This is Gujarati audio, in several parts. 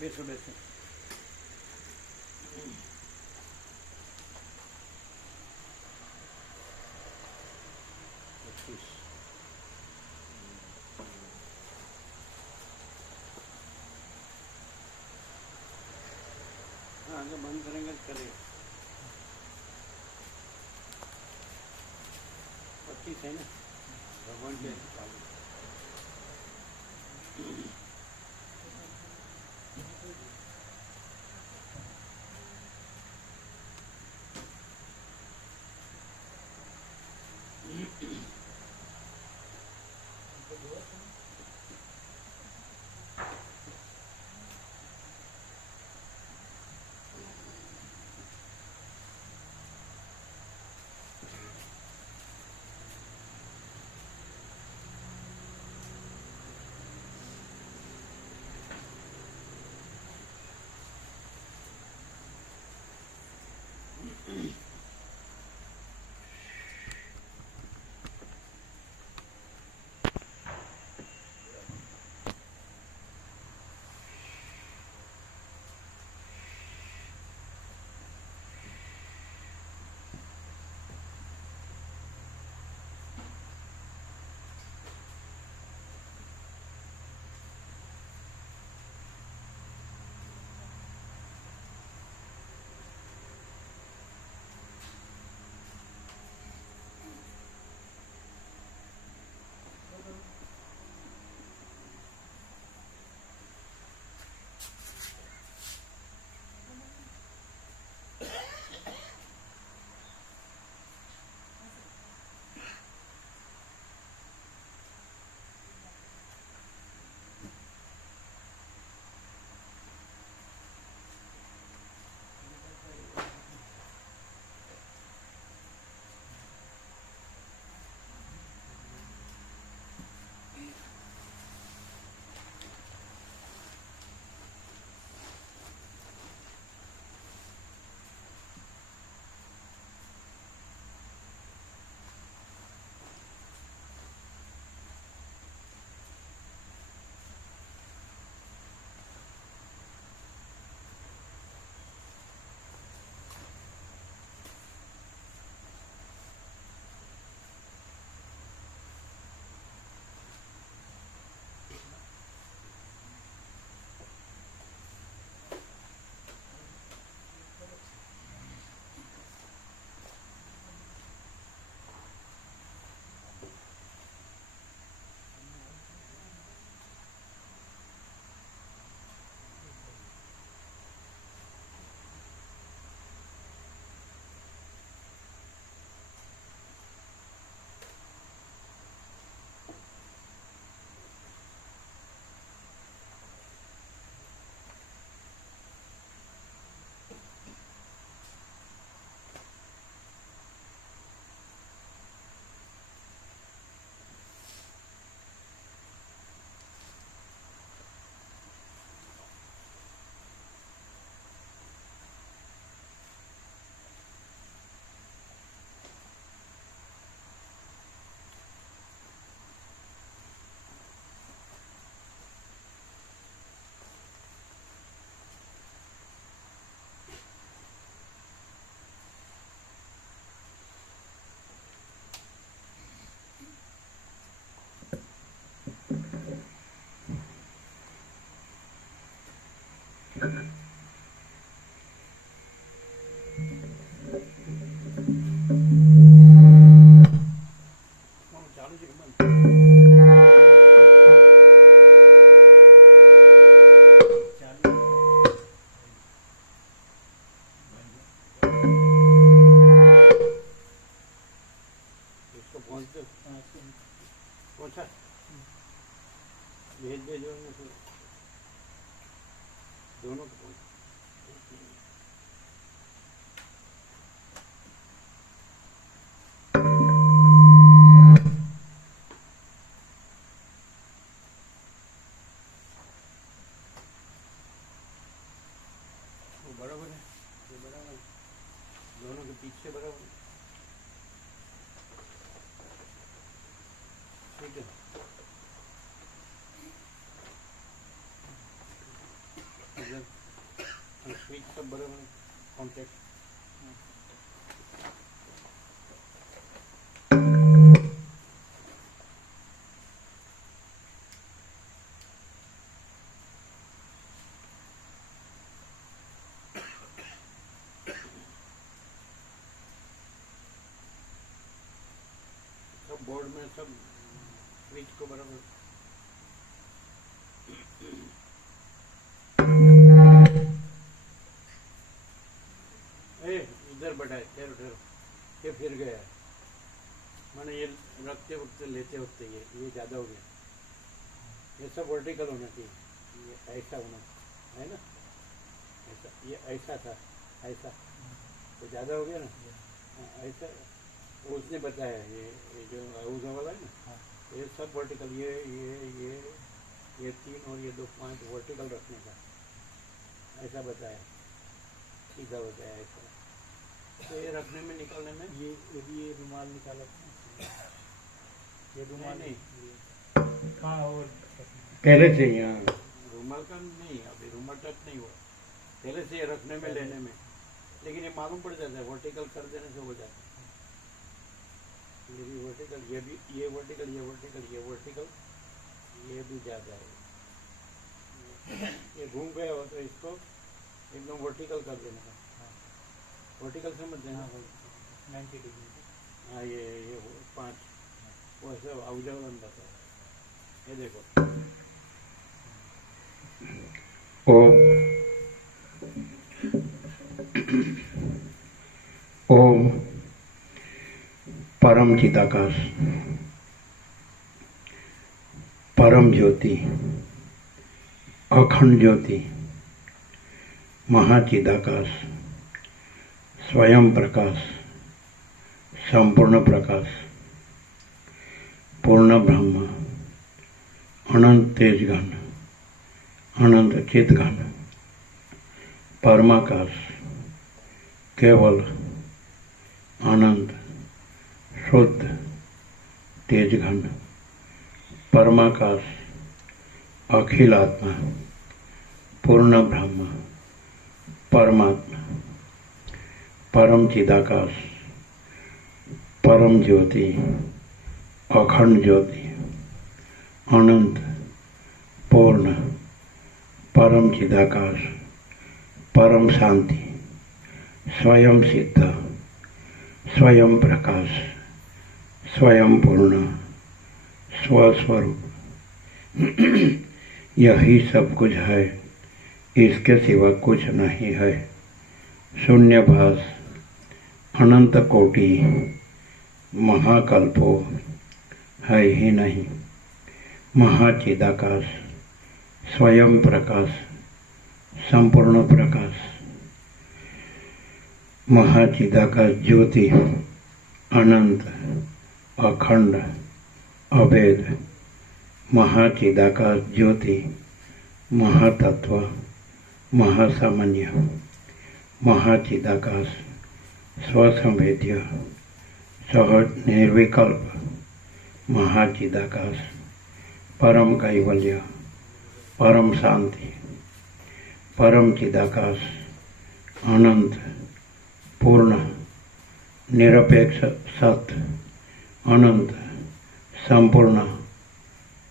બેસો બેસો. हाँ तो बंद करेंगे तो चलेगा. 25 है ना भगवान के चालू. ચાલુ છે બંધ. इसको पहुँच दो पहुँचा भेज भेजो दोनों को पहुँच. बराबर है ये बराबर है दोनों के पीछे बराबर है. ठीक है सब बराबर कॉन्टेक्ट सब बोर्ड में सब स्विच को बराबर इधर बढ़ाए ठहरो ठहरो ये फिर गया मैंने ये रखते वक्त लेते वक्त ये ज़्यादा हो गया ये सब वर्टिकल होना चाहिए ये ऐसा होना है ना ऐसा ये ऐसा था ऐसा तो ज़्यादा हो गया ना ऐसा उसने बताया ये जो हाउस वाला है ना ये सब वर्टिकल ये 3 और ये 2 पॉइंट वर्टिकल रखने का ऐसा बताया सीधा बताया ऐसा तो ये रखने में निकालने में ये रुमाल निकाला था ये रुमाल नहीं हाँ और पहले से यहाँ रुमाल का नहीं अभी रुमाल टच नहीं हुआ पहले से ये रखने में लेने में लेकिन ये मालूम पड़ जाता है वर्टिकल कर देने से हो जाता है ये भी वर्टिकल ये वर्टिकल ये भी ज़्यादा है ये घूम गया हो तो इसको एकदम वर्टिकल कर देने का वर्टिकल समझते हैं 90 डिग्री हाँ ये 5 वैसे अवजवन बताया ये देखो ओम परम चिदाकाश परम ज्योति अखंड ज्योति महाचिदाकाश स्वयं प्रकाश संपूर्ण प्रकाश पूर्ण ब्रह्म अनंत तेजघन अनंत चितघन परमाकाश केवल आनंद शुद्ध तेजघन परमाकाश अखिल आत्मा पूर्ण ब्रह्म परमात्मा परम चिदाकाश परम ज्योति अखंड ज्योति अनंत पूर्ण परम चिदाकाश परम शांति स्वयं सिद्ध स्वयं प्रकाश स्वयं पूर्ण स्वस्वरूप यही सब कुछ है, इसके सिवा कुछ नहीं है। शून्यभास अनंत कोटि महाकल्पो है ही नहीं। महाचिदाकाश स्वयं प्रकाश संपूर्ण प्रकाश महाचिदाकाश ज्योति अनंत अखंड अभेद महाचिदाकाश ज्योति महातत्व महासामान्य महाचिदाकाश स्वसंवेद्य सहज निर्विकल्प महाचिदाकाश परम कैवल्य परम शांति परम चिदाकाश अनंत पूर्ण निरपेक्ष सत अनंत संपूर्ण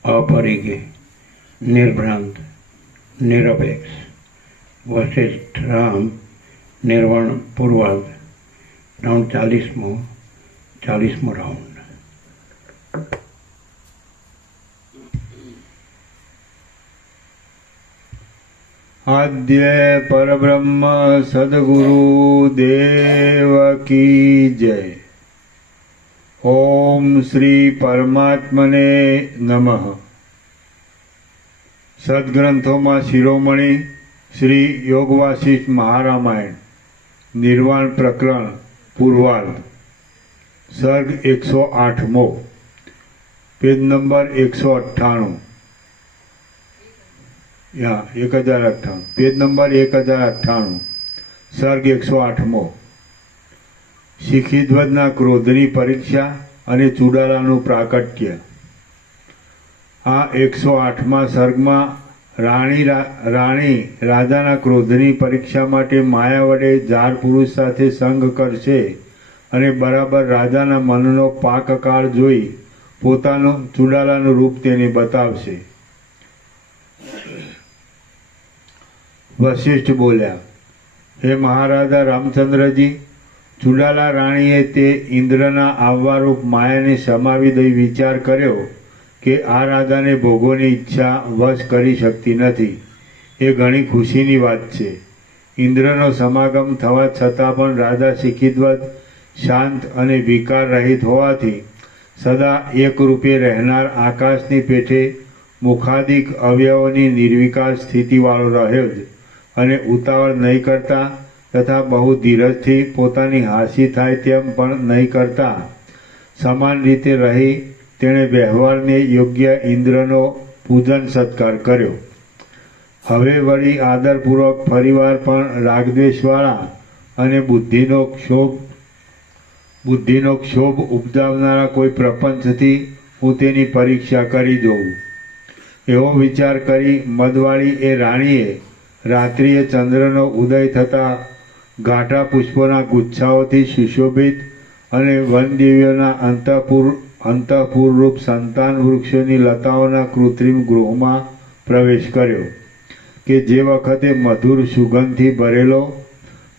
अपरिज्ञ निर्भ्रांत निरपेक्ष वशिष्ठ राम निर्वाण पूर्वार्ध राउंड 40वां राउंड। आद्य परब्रह्म सद्गुरु देव की जय। ओम श्री परमात्मने नमः। सद्ग्रंथों में शिरोमणि श्री योगवासिष्ठ महारामायण निर्वाण प्रकरण पूर्वार्ध सर्ग 108 पेज नंबर 198 यहाँ 1058 पेज नंबर 1098 सर्ग 108 શિખીધ્વજના ક્રોધની પરીક્ષા અને ચુડાલાનું પ્રાકટ્ય। આ 108મા સર્ગમાં રાણી રાજાના ક્રોધની પરીક્ષા માટે માયા વડે જાર પુરુષ સાથે સંગ કરશે અને બરાબર રાજાના મનનો પાકકાળ જોઈ પોતાનું ચુડાલાનું રૂપ તેને બતાવશે. વશિષ્ઠ બોલ્યા, હે મહારાજા રામચંદ્રજી, ચુડાલા રાણીએ તે ઇન્દ્રના આવવારૂપ માયાને સમાવી દઈ વિચાર કર્યો કે આ રાજાને ભોગોની ઈચ્છા વશ કરી શકતી નથી. એ ઘણી ખુશીની વાત છે. ઇન્દ્રનો સમાગમ થવા છતાં પણ રાજા શિખિદ્વત શાંત અને વિકાર રહિત હોવાથી સદા એકરૂપે રહેનાર આકાશની પેઠે મુખાદિક અવયવોની નિર્વિકાર સ્થિતિવાળો રહ્યો જ અને ઉતાવળ નહીં કરતા તથા બહુ ધીરજથી પોતાની હાંસી થાય તેમ પણ નહીં કરતા સમાન રીતે રહી તેણે વ્યવહારને યોગ્ય ઇન્દ્રનો પૂજન સત્કાર કર્યો. હવે વળી આદરપૂર્વક ફરીવાર પણ રાગદ્વેષવાળા અને બુદ્ધિનો ક્ષોભ ઉપજાવનારા કોઈ પ્રપંચથી હું તેની પરીક્ષા કરી જોઉં. એવો વિચાર કરી મદવાળી એ રાણીએ રાત્રિએ ચંદ્રનો ઉદય થતાં ઘાટા પુષ્પોના ગુચ્છાઓથી સુશોભિત અને વનદેવીઓના અંતઃપુરરૂપ સંતાન વૃક્ષોની લતાઓના કૃત્રિમ ગૃહમાં પ્રવેશ કર્યો કે જે વખતે મધુર સુગંધથી ભરેલો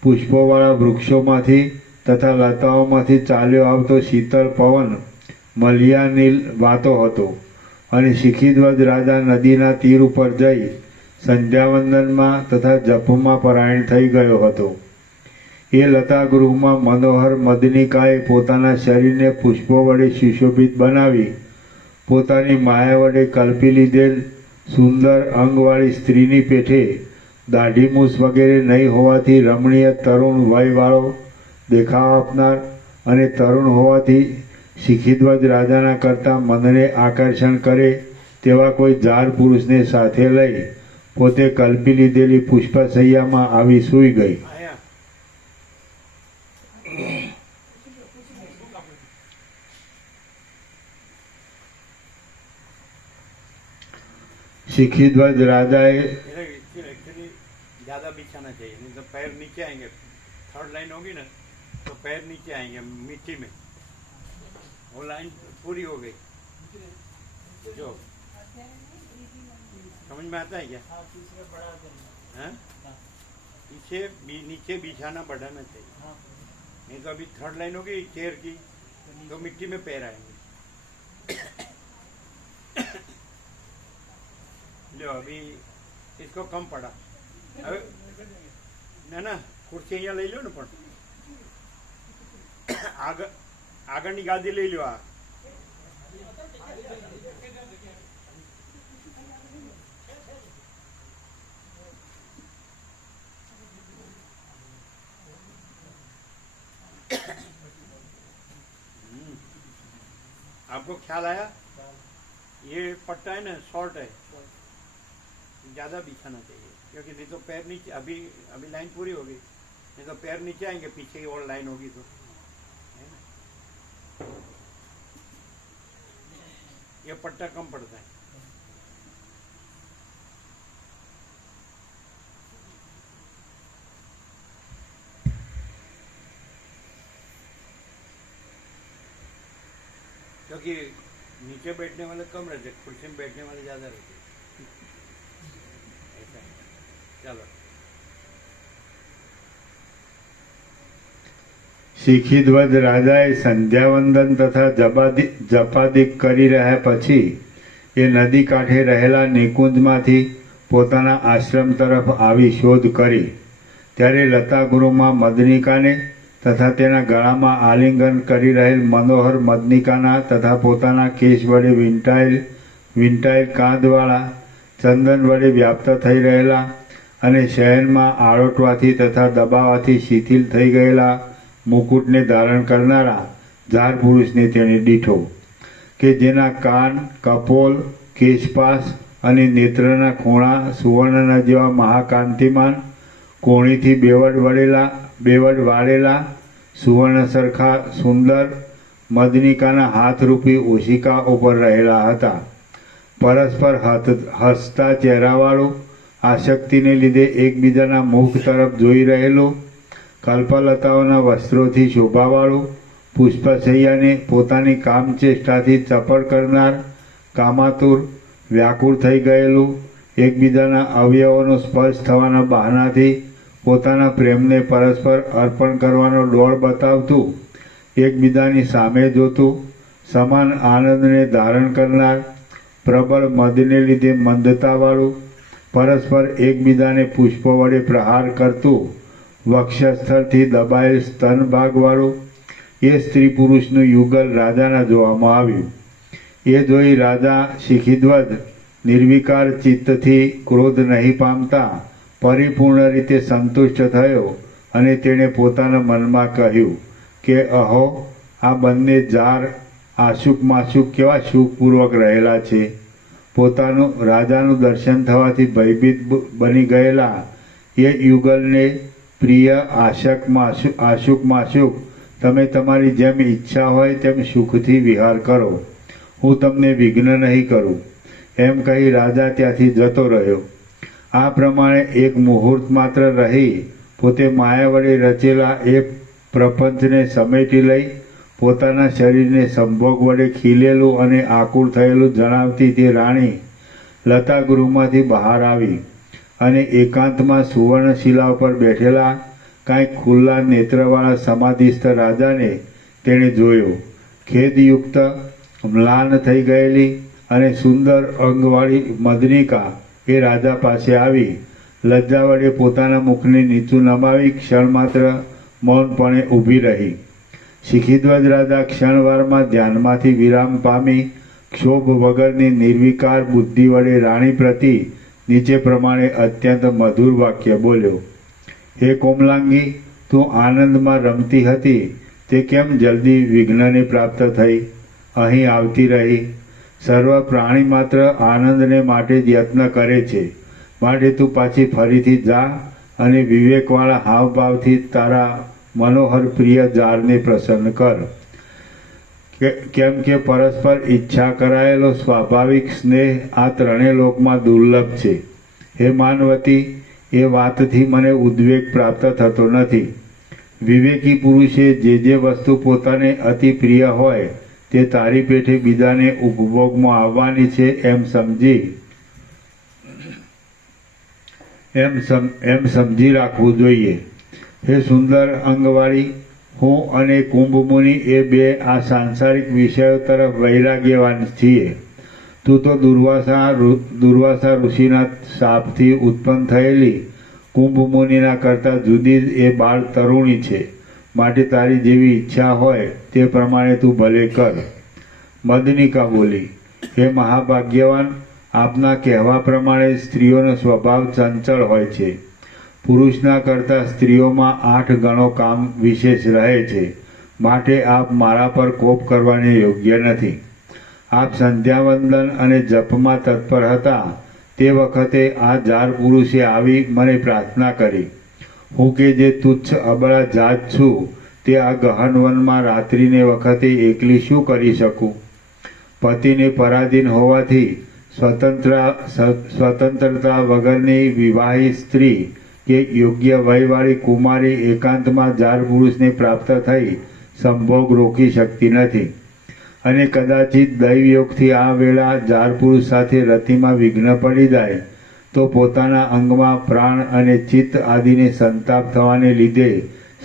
પુષ્પોવાળા વૃક્ષોમાંથી તથા લતાઓમાંથી ચાલ્યો આવતો શીતળ પવન મલિયાનીલ વાતો હતો અને શિખિદ્વત રાજા નદીના તીર ઉપર જઈ સંધ્યાવંદનમાં તથા જપમાં પરાયણ થઈ ગયો હતો. એ લતાગૃહમાં મનોહર મદનિકાએ પોતાના શરીરને પુષ્પો વડે સુશોભિત બનાવી પોતાની માયા વડે કલ્પી લીધેલ સુંદર અંગવાળી સ્ત્રીની પેઠે દાઢીમૂછ વગેરે નહીં હોવાથી રમણીય તરુણ વયવાળો દેખાવ આપનાર અને તરુણ હોવાથી શિખિદ્વત રાજાના કરતાં મનને આકર્ષણ કરે તેવા કોઈ જાર પુરુષને સાથે લઈ પોતે કલ્પી લીધેલી પુષ્પશૈયામાં આવી સૂઈ ગઈ. શિખિદ્વત રાજાએ एक्चुअली ज़्यादा बिछाना चाहिए, नहीं तो पैर नीचे आएंगे. थर्ड लाइन होगी ना तो पैर नीचे आएंगे मिट्टी में. वो लाइन पूरी हो गई. जो समझ में आता है क्या? हाँ, तीसरे बढ़ा देना. हाँ? हाँ. नीचे बिछाना बढ़ाना चाहिए. हाँ. नहीं तो अभी थर्ड लाइन होगी चेयर की तो मिट्टी में पैर आएंगे. जो अभी इसको कम पड़ा. હવે ના ના ખુરશી અહીંયા લઈ લો ને, પણ આગળની ગાદી લઈ લો. આ आपको ख्याल आया? ये पट्टा है ना, शॉर्ट है, ज़्यादा बिछाना चाहिए क्योंकि नहीं तो पैर नीचे. अभी लाइन पूरी होगी, नहीं तो पैर नीचे आएंगे, पीछे की और लाइन होगी तो है ना. ये पट्टा कम पड़ता है. क्योंकि नीचे बैठने वाले कम रहते, कुर्सी में बैठने वाले ज़्यादा रहते. ऐसा है. चलो. શિખિદ્વત રાજાએ સંધ્યાવંદન તથા જપાદિક કરી રહ્યા પછી એ નદી કાંઠે રહેલા નિકુંજમાંથી પોતાના આશ્રમ તરફ આવી શોધ કરી. ત્યારે લતાગૃહમાં મદનિકાને તથા તેના ગળામાં આલિંગન કરી રહેલ મનોહર મદનિકાના તથા પોતાના કેશ વડે વીંટાયેલ કાંધવાળા ચંદન વડે વ્યાપ્ત થઈ રહેલા અને શહેરમાં આળોટવાથી તથા દબાવાથી શિથિલ થઈ ગયેલા મુકુટને ધારણ કરનારા જાર પુરુષને તેણે દીઠો કે જેના કાન, કપોલ, કેશપાસ અને નેત્રના ખૂણા સુવર્ણના જેવા મહાકાંતિમાન કોણીથી બેવડ વાળેલા સુવર્ણ સરખા સુંદર મદનિકાના હાથરૂપી ઓશિકા ઉપર રહેલા હતા. પરસ્પર હસતા ચહેરાવાળું, આસક્તિને લીધે એકબીજાના મુખ તરફ જોઈ રહેલું, કલ્પલતાઓના વસ્ત્રોથી શોભાવાળું, પુષ્પશૈયાને પોતાની કામચેષ્ટાથી ચપળ કરનાર, કામાતુર, વ્યાકુળ થઈ ગયેલું, એકબીજાના અવયવોનો સ્પર્શ થવાના બહાનાથી પોતાના પ્રેમને પરસ્પર અર્પણ કરવાનો ડોળ બતાવતું, એકબીજાની સામે જોતું, સમાન આનંદને ધારણ કરનાર, પ્રબળ મદને લીધે મંદતાવાળું, પરસ્પર એકબીજાને પુષ્પો વડે પ્રહાર કરતું, વક્ષસ્થળથી દબાયેલ સ્તન ભાગવાળું એ સ્ત્રી પુરુષનું યુગલ રાજાના જોવામાં આવ્યું. એ જોઈ રાજા શિખીધ્વજ નિર્વિકાર ચિત્તથી ક્રોધ નહીં પામતા પરિપૂર્ણ રીતે સંતુષ્ટ થયો અને તેણે પોતાના મનમાં કહ્યું કે અહો, આ બંને જાર આશુક કેવા સુખપૂર્વક રહેલા છે. પોતાનું રાજાનું દર્શન થવાથી ભયભીત બની ગયેલા એ યુગલને પ્રિય આશુક તમે તમારી જેમ ઈચ્છા હોય તેમ સુખથી વિહાર કરો, હું તમને વિઘ્ન નહીં કરું, એમ કહી રાજા ત્યાંથી જતો રહ્યો. આ પ્રમાણે એક મુહૂર્ત માત્ર રહી પોતે માયા વડે રચેલા એ પ્રપંચને સમેટી લઈ પોતાના શરીરને સંભોગ વડે ખીલેલું અને આકુળ થયેલું જણાવતી તે રાણી લતાગૃહમાંથી બહાર આવી અને એકાંતમાં સુવર્ણશિલા ઉપર બેઠેલા કાંઈક ખુલ્લા નેત્રવાળા સમાધિસ્થ રાજાને તેણે જોયો. ખેદયુક્ત, મ્લાન થઈ ગયેલી અને સુંદર અંગવાળી મદનિકા એ રાજા પાસે આવી લજ્જા વડે પોતાના મુખને નીચું નમાવી ક્ષણ માત્ર મૌનપણે ઊભી રહી. શિખીધ્વજ રાજા ક્ષણવારમાં ધ્યાનમાંથી વિરામ પામી ક્ષોભ વગરની નિર્વિકાર બુદ્ધિ વડે રાણી પ્રતિ નીચે પ્રમાણે અત્યંત મધુર વાક્ય બોલ્યો. હે કોમલાંગી, તું આનંદમાં રમતી હતી તે કેમ જલ્દી વિઘ્નને પ્રાપ્ત થઈ અહીં આવતી રહી? સર્વ પ્રાણી માત્ર આનંદને માટે જ યત્ન કરે છે, માટે તું પાછી ફરીથી જા અને વિવેકવાળા હાવભાવથી તારા મનોહર પ્રિય જારને પ્રસન્ન કર. કેમ કે પરસ્પર ઈચ્છા કરાયેલો સ્વાભાવિક સ્નેહ આ ત્રણેય લોકમાં દુર્લભ છે. હે માનવતી, એ વાતથી મને ઉદ્વેગ પ્રાપ્ત થતો નથી. વિવેકી પુરુષે જે વસ્તુ પોતાને અતિ પ્રિય હોય તે તારી પેઠે બીજાને ઉપભોગમાં આવવાની છે એમ સમજી રાખવું જોઈએ. હે સુંદર અંગવાળી, હું અને કુંભમુનિ એ બે આ સાંસારિક વિષયો તરફ વૈરાગ્યવાન છીએ. તું તો દુર્વાસા ઋષિના શાપથી ઉત્પન્ન થયેલી કુંભમુનિના કરતાં જુદી એ બાળ તરુણી છે, માટે તારી જેવી ઈચ્છા હોય તે પ્રમાણે તું ભલે કર. મદનિકા બોલી, હે મહાભાગ્યવાન, આપના કહેવા પ્રમાણે સ્ત્રીઓનો સ્વભાવ ચંચળ હોય છે. પુરુષના કરતાં સ્ત્રીઓમાં 8 ગણો કામ વિશેષ રહે છે, માટે આપ મારા પર કોપ કરવાને યોગ્ય નથી. આપ સંધ્યાવંદન અને જપમાં તત્પર હતા તે વખતે આ જાર પુરુષે આવી મને પ્રાર્થના કરી. હું કે જે તુચ્છ અબળા જાત છું તે આ ગહન વનમાં રાત્રિને વખતે એકલી શું કરી શકું? પતિને પરાધીન હોવાથી સ્વતંત્રતા વગરની વિવાહિત સ્ત્રી કે યોગ્ય વયવાળી કુમારી એકાંતમાં જાર પુરુષને પ્રાપ્ત થઈ સંભોગ રોકી શકતી નથી અને કદાચિત દૈવયોગથી આ વેળા જાર પુરુષ સાથે રતિમાં વિઘ્ન પડી જાય તો પોતાના અંગમાં પ્રાણ અને ચિત્ત આદિને સંતાપ થવાને લીધે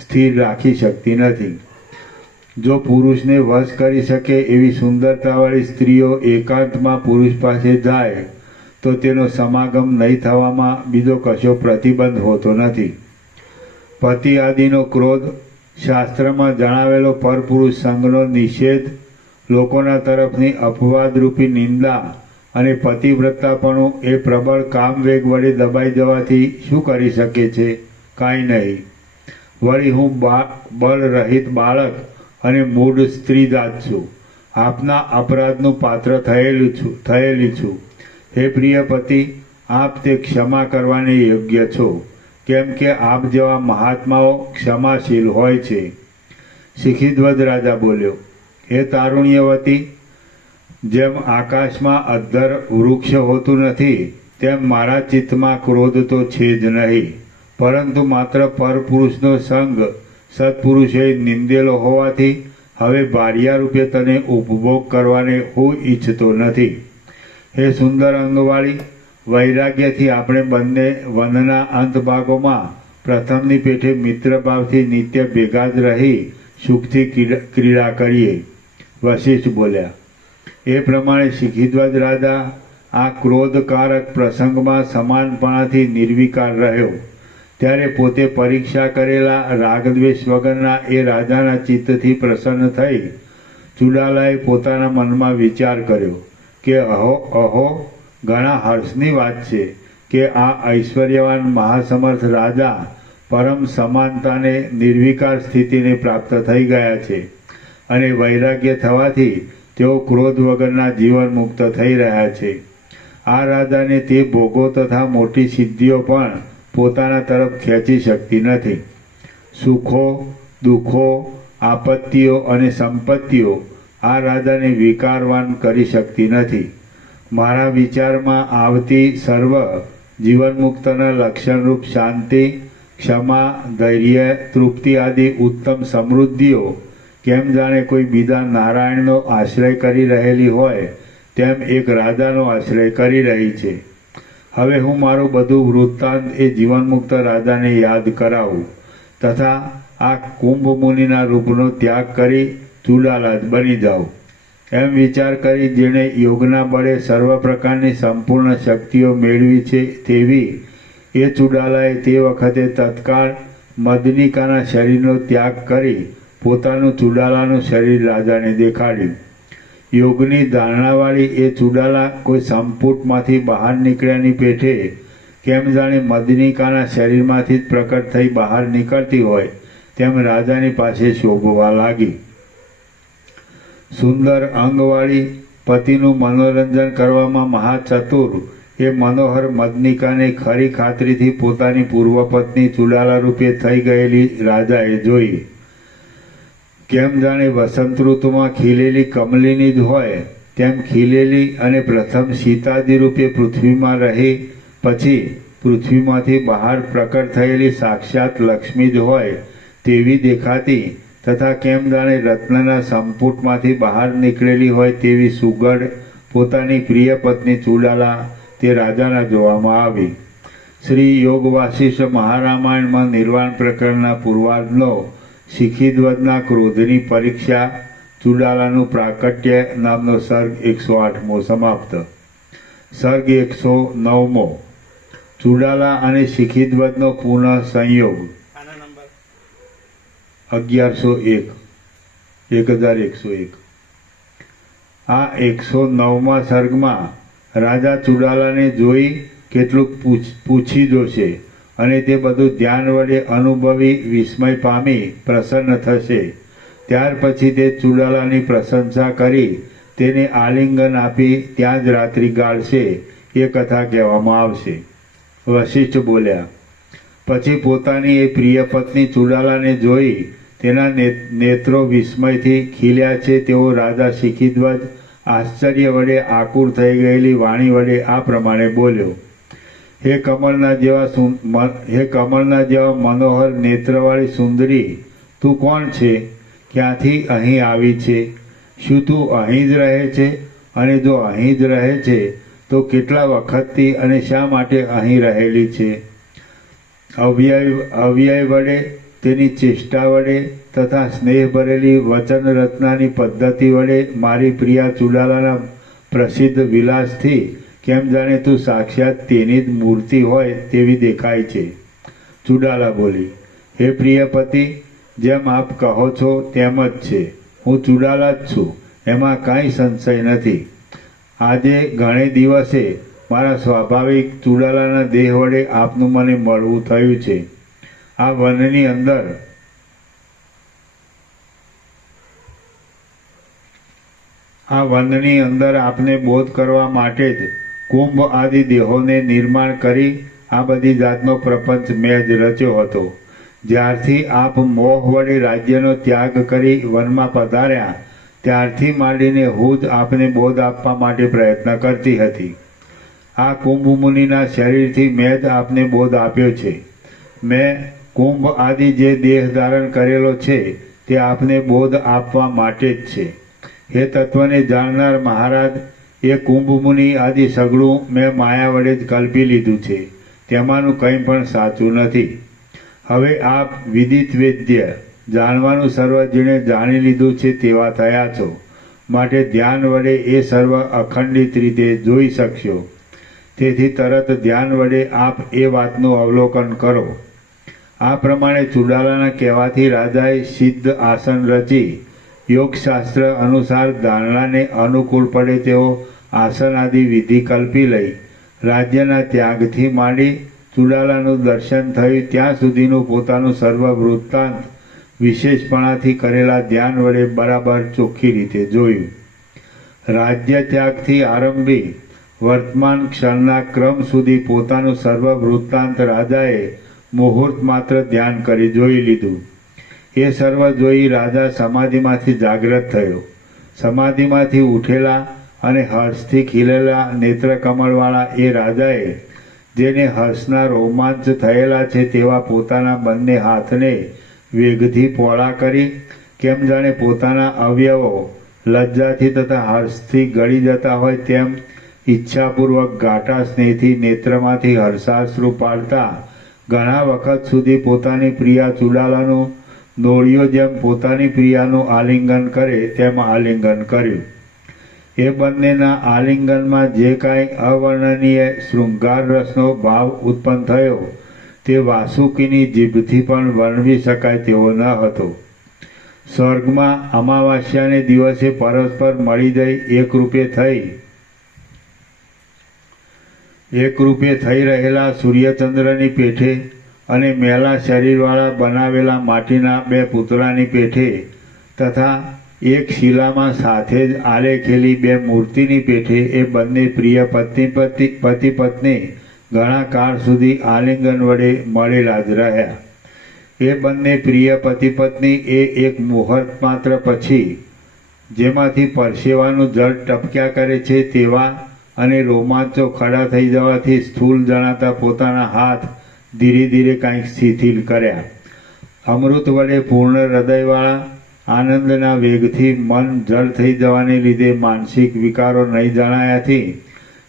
સ્થિર રાખી શકતી નથી. જો પુરુષને વશ કરી શકે એવી સુંદરતાવાળી સ્ત્રીઓ એકાંતમાં પુરુષ પાસે જાય તો તેનો સમાગમ નહીં થવામાં બીજો કશો પ્રતિબંધ હોતો નથી. પતિ આદિનો ક્રોધ, શાસ્ત્રમાં જણાવેલો પરપુરુષ સંગનો નિષેધ, લોકોના તરફની અપવાદરૂપી નિંદા અને પતિવ્રતાપણું એ પ્રબળ કામવેગ વડે દબાઈ જવાથી શું કરી શકે છે? કાંઈ નહીં. વળી હું બળરહિત બાળક અને મૂળ સ્ત્રી જાત છું. આપના અપરાધનું પાત્ર થયેલી છું. હે પ્રિય પતિ, આપ તે ક્ષમા કરવાને યોગ્ય છો, કેમ કે આપ જેવા મહાત્માઓ ક્ષમાશીલ હોય છે. શિખીધ્વજ રાજા બોલ્યો, હે તારુણ્યવતી, જેમ આકાશમાં અધ્ધર વૃક્ષ હોતું નથી, તેમ મારા ચિત્તમાં ક્રોધ તો છે જ નહીં, પરંતુ માત્ર પરપુરુષનો સંગ સત્પુરુષે નિંદેલો હોવાથી હવે બારિયા રૂપે તને ઉપભોગ કરવાને હું ઈચ્છતો નથી. હે સુંદર અંગવાળી, વૈરાગ્યથી આપણે બંને વનના અંત ભાગોમાં પ્રથમની પેઠે મિત્રભાવથી નિત્ય ભેગા જ રહી સુખથી ક્રીડા કરીએ. વશિષ્ઠ બોલ્યા. એ પ્રમાણે શિખીધ્વજ રાજા આ ક્રોધકારક પ્રસંગમાં સમાનપણાથી નિર્વિકાર રહ્યો. ત્યારે પોતે પરીક્ષા કરેલા રાગદ્વેષ વગરના એ રાજાના ચિત્તથી પ્રસન્ન થઈ ચુડાલાએ પોતાના મનમાં વિચાર કર્યો કે અહો ઘણા હર્ષની વાત છે કે આ ઐશ્વર્યવાન મહાસમર્થ રાજા પરમ સમાનતાને નિર્વિકાર સ્થિતિને પ્રાપ્ત થઈ ગયા છે અને વૈરાગ્ય થવાથી તેઓ ક્રોધ વગરના જીવન મુક્ત થઈ રહ્યા છે. આ રાજાને તે ભોગો તથા મોટી સિદ્ધિઓ પણ પોતાના તરફ ખેંચી શકતી નથી. સુખો, દુઃખો, આપત્તિઓ અને સંપત્તિઓ આ રાજાને વિકારવાન કરી શકતી નથી. મારા વિચારમાં આવતી સર્વ જીવનમુક્તના લક્ષણરૂપ શાંતિ, ક્ષમા, ધૈર્ય, તૃપ્તિ આદિ ઉત્તમ સમૃદ્ધિઓ કેમ જાણે કોઈ બીજા નારાયણનો આશ્રય કરી રહેલી હોય તેમ એક રાજાનો આશ્રય કરી રહી છે. હવે હું મારું બધું વૃત્તાંત એ જીવનમુક્ત રાજાને યાદ કરાવું તથા આ કુંભ મુનિના રૂપનો ત્યાગ કરી ચુડાલા જ બની જાઉં. એમ વિચાર કરી જેણે યોગના બળે સર્વ પ્રકારની સંપૂર્ણ શક્તિઓ મેળવી છે તેવી એ ચુડાલાએ તે વખતે તત્કાળ મદનિકાના શરીરનો ત્યાગ કરી પોતાનું ચુડાલાનું શરીર રાજાને દેખાડ્યું. યોગની ધારણાવાળી એ ચુડાલા કોઈ સંપુટમાંથી બહાર નીકળ્યાની પેઠે કેમ જાણે મદનિકાના શરીરમાંથી જ પ્રકટ થઈ બહાર નીકળતી હોય તેમ રાજાની પાસે શોભવા લાગી. સુંદર અંગવાળી પતિનું મનોરંજન કરવામાં મહાચતુર એ મનોહર મદનિકાને ખરી ખાતરીથી પોતાની પૂર્વપત્ની ચુડાલા રૂપે થઈ ગયેલી રાજાએ જોઈ. કેમ જાણે વસંત ઋતુમાં ખીલેલી કમલિની જ હોય તેમ ખીલેલી અને પ્રથમ સીતાજી રૂપે પૃથ્વીમાં રહી પછી પૃથ્વીમાંથી બહાર પ્રકટ થયેલી સાક્ષાત લક્ષ્મી જ હોય તેવી દેખાતી તથા કેમ જાણે રત્નના સંપુટમાંથી બહાર નીકળેલી હોય તેવી સુગઢ પોતાની પ્રિય પત્ની ચુડાલા તે રાજાના જોવામાં આવી. શ્રી યોગ વાસિષ્ઠ મહારામાયણમાં નિર્વાણ પ્રકરણના પૂર્વાર્ધનો શિખીધ્વજના ક્રોધની પરીક્ષા ચુડાલાનું પ્રાકટ્ય નામનો સર્ગ 108મો સમાપ્ત. સર્ગ 109મો ચુડાલા અને શિખીધ્વજનો પુનઃ સંયોગ. આના નંબર 1101 1101. આ 109મા સર્ગમાં રાજા ચુડાલાને જોઈ કેટલુંક પૂછી જોશે અને તે બધું ધ્યાન વડે અનુભવી વિસ્મય પામી પ્રસન્ન થશે. ત્યાર પછી તે ચુડાલાની પ્રશંસા કરી તેને આલિંગન આપી ત્યાં જ રાત્રિ ગાળશે એ કથા કહેવામાં આવશે. વશિષ્ઠ બોલ્યા. પછી પોતાની એ પ્રિય પત્ની ચુડાલાને જોઈ તેના નેત્રો વિસ્મયથી ખીલ્યા છે તેવો રાજા શિખીધ્વજ આશ્ચર્ય વડે આકુર થઈ ગયેલી વાણી વડે આ પ્રમાણે બોલ્યો. હે કમળના જેવા મનોહર નેત્રવાળી સુંદરી, તું કોણ છે? ક્યાંથી અહીં આવી છે? શું તું અહીં જ રહે છે? અને જો અહીં જ રહે છે તો કેટલા વખતથી અને શા માટે અહીં રહેલી છે? અવ્યય વડે, તેની ચેષ્ટા વડે તથા સ્નેહ ભરેલી વચન રચનાની પદ્ધતિ વડે મારી પ્રિયા ચુડાલાના પ્રસિદ્ધ વિલાસથી કેમ જાણે તું સાક્ષાત તેની જ મૂર્તિ હોય તેવી દેખાય છે. ચુડાલા બોલી. હે પ્રિય પતિ, જેમ આપ કહો છો તેમ જ છે. હું ચુડાલા જ છું, એમાં કાંઈ સંશય નથી. આજે ઘણે દિવસે મારા સ્વાભાવિક ચુડાલાના દેહ વડે આપનું મને મળવું થયું છે. આ વનની અંદર આપને બોધ કરવા માટે જ કુંભ આદિ દેહોને નિર્માણ કરી આ બધી જાતનો પ્રપંચ મેં જ રચ્યો હતો. જ્યારથી આપ મોહ વડે રાજ્યનો ત્યાગ કરી વનમાં પધાર્યા ત્યારથી માંડીને હું જ આપને બોધ આપવા માટે પ્રયત્ન કરતી હતી. આ કુંભ મુનિના શરીરથી મેં જ આપને બોધ આપ્યો છે. મેં કુંભ આદિ જે દેહ ધારણ કરેલો છે તે આપને બોધ આપવા માટે જ છે. એ તત્વને જાણનાર મહારાજ, એ કુંભ મુનિ આદિ સગળું મેં માયા વડે જ કલ્પી લીધું છે. તેમાંનું કંઈ પણ સાચું નથી. હવે આપ વિદિત વેદ્ય, જાણવાનું સર્વ જેણે જાણી લીધું છે તેવા થયા છો, માટે ધ્યાન વડે એ સર્વ અખંડિત રીતે જોઈ શકશો. તેથી તરત ધ્યાન વડે આપ એ વાતનું અવલોકન કરો. આ પ્રમાણે ચુડાલાના કહેવાથી રાજાએ સિદ્ધ આસન રચી યોગશાસ્ત્ર અનુસાર ધારણાને અનુકૂળ પડે તેવો આસન આદિ વિધિ કલ્પી લઈ રાજ્યના ત્યાગથી માંડી ચુડાલાનું દર્શન થયું ત્યાં સુધીનું પોતાનું સર્વ વૃત્તાંત વિશેષપણાથી કરેલા ધ્યાન વડે બરાબર ચોખ્ખી રીતે જોયું. રાજ્ય ત્યાગથી આરંભી વર્તમાન ક્ષણના ક્રમ સુધી પોતાનું સર્વ વૃત્તાંત રાજાએ મુહૂર્ત માત્ર ધ્યાન કરી જોઈ લીધું. એ સર્વ જોઈ રાજા સમાધિમાંથી જાગ્રત થયો. સમાધિમાંથી ઉઠેલા અને હર્ષથી ખીલેલા નેત્રકમળવાળા એ રાજાએ, જેને હર્ષના રોમાંચ થયેલા છે તેવા પોતાના બંને હાથને વેગથી પહોળા કરી, કેમ જાણે પોતાના અવયવો લજ્જાથી તથા હર્ષથી ગળી જતા હોય તેમ ઈચ્છાપૂર્વક ઘાટા સ્નેહથી નેત્રમાંથી હર્ષાશ્રુ પાડતા ઘણા વખત સુધી પોતાની પ્રિયા ચુડાલાનું નોળિયો જેમ પોતાની પ્રિયાનું આલિંગન કરે તેમ આલિંગન કર્યું. એ બંનેના આલિંગનમાં જે કાંઈ અવર્ણનીય શૃંગાર રસનો ભાવ ઉત્પન્ન થયો તે વાસુકીની જીભથી પણ વર્ણવી શકાય તેવો ન હતો. સ્વર્ગમાં અમાવાસ્યાને દિવસે પરસ્પર મળી જઈ એકરૂપે થઈ રહેલા સૂર્યચંદ્રની પેઠે અને મેલા શરીરવાળા બનાવેલા માટીના બે પૂતળાની પેઠે તથા એક શિલામાં સાથે જ આલેખેલી બે મૂર્તિની પેઠે એ બંને પ્રિય પતિ પત્ની ઘણા કાળ સુધી આલિંગન વડે મળેલા જ રહ્યા. એ બંને પ્રિય પતિ પત્ની એ એક મુહૂર્ત માત્ર પછી જેમાંથી પરસેવાનું જળ ટપક્યા કરે છે તેવા અને રોમાંચો ખડા થઈ જવાથી સ્થૂળ જણાતા પોતાના હાથ ધીરે ધીરે કાંઈક શિથિલ કર્યા. અમૃત વડે પૂર્ણ હૃદયવાળા આનંદના વેગથી મન જળ થઈ જવાને લીધે માનસિક વિકારો નહીં જણાયાથી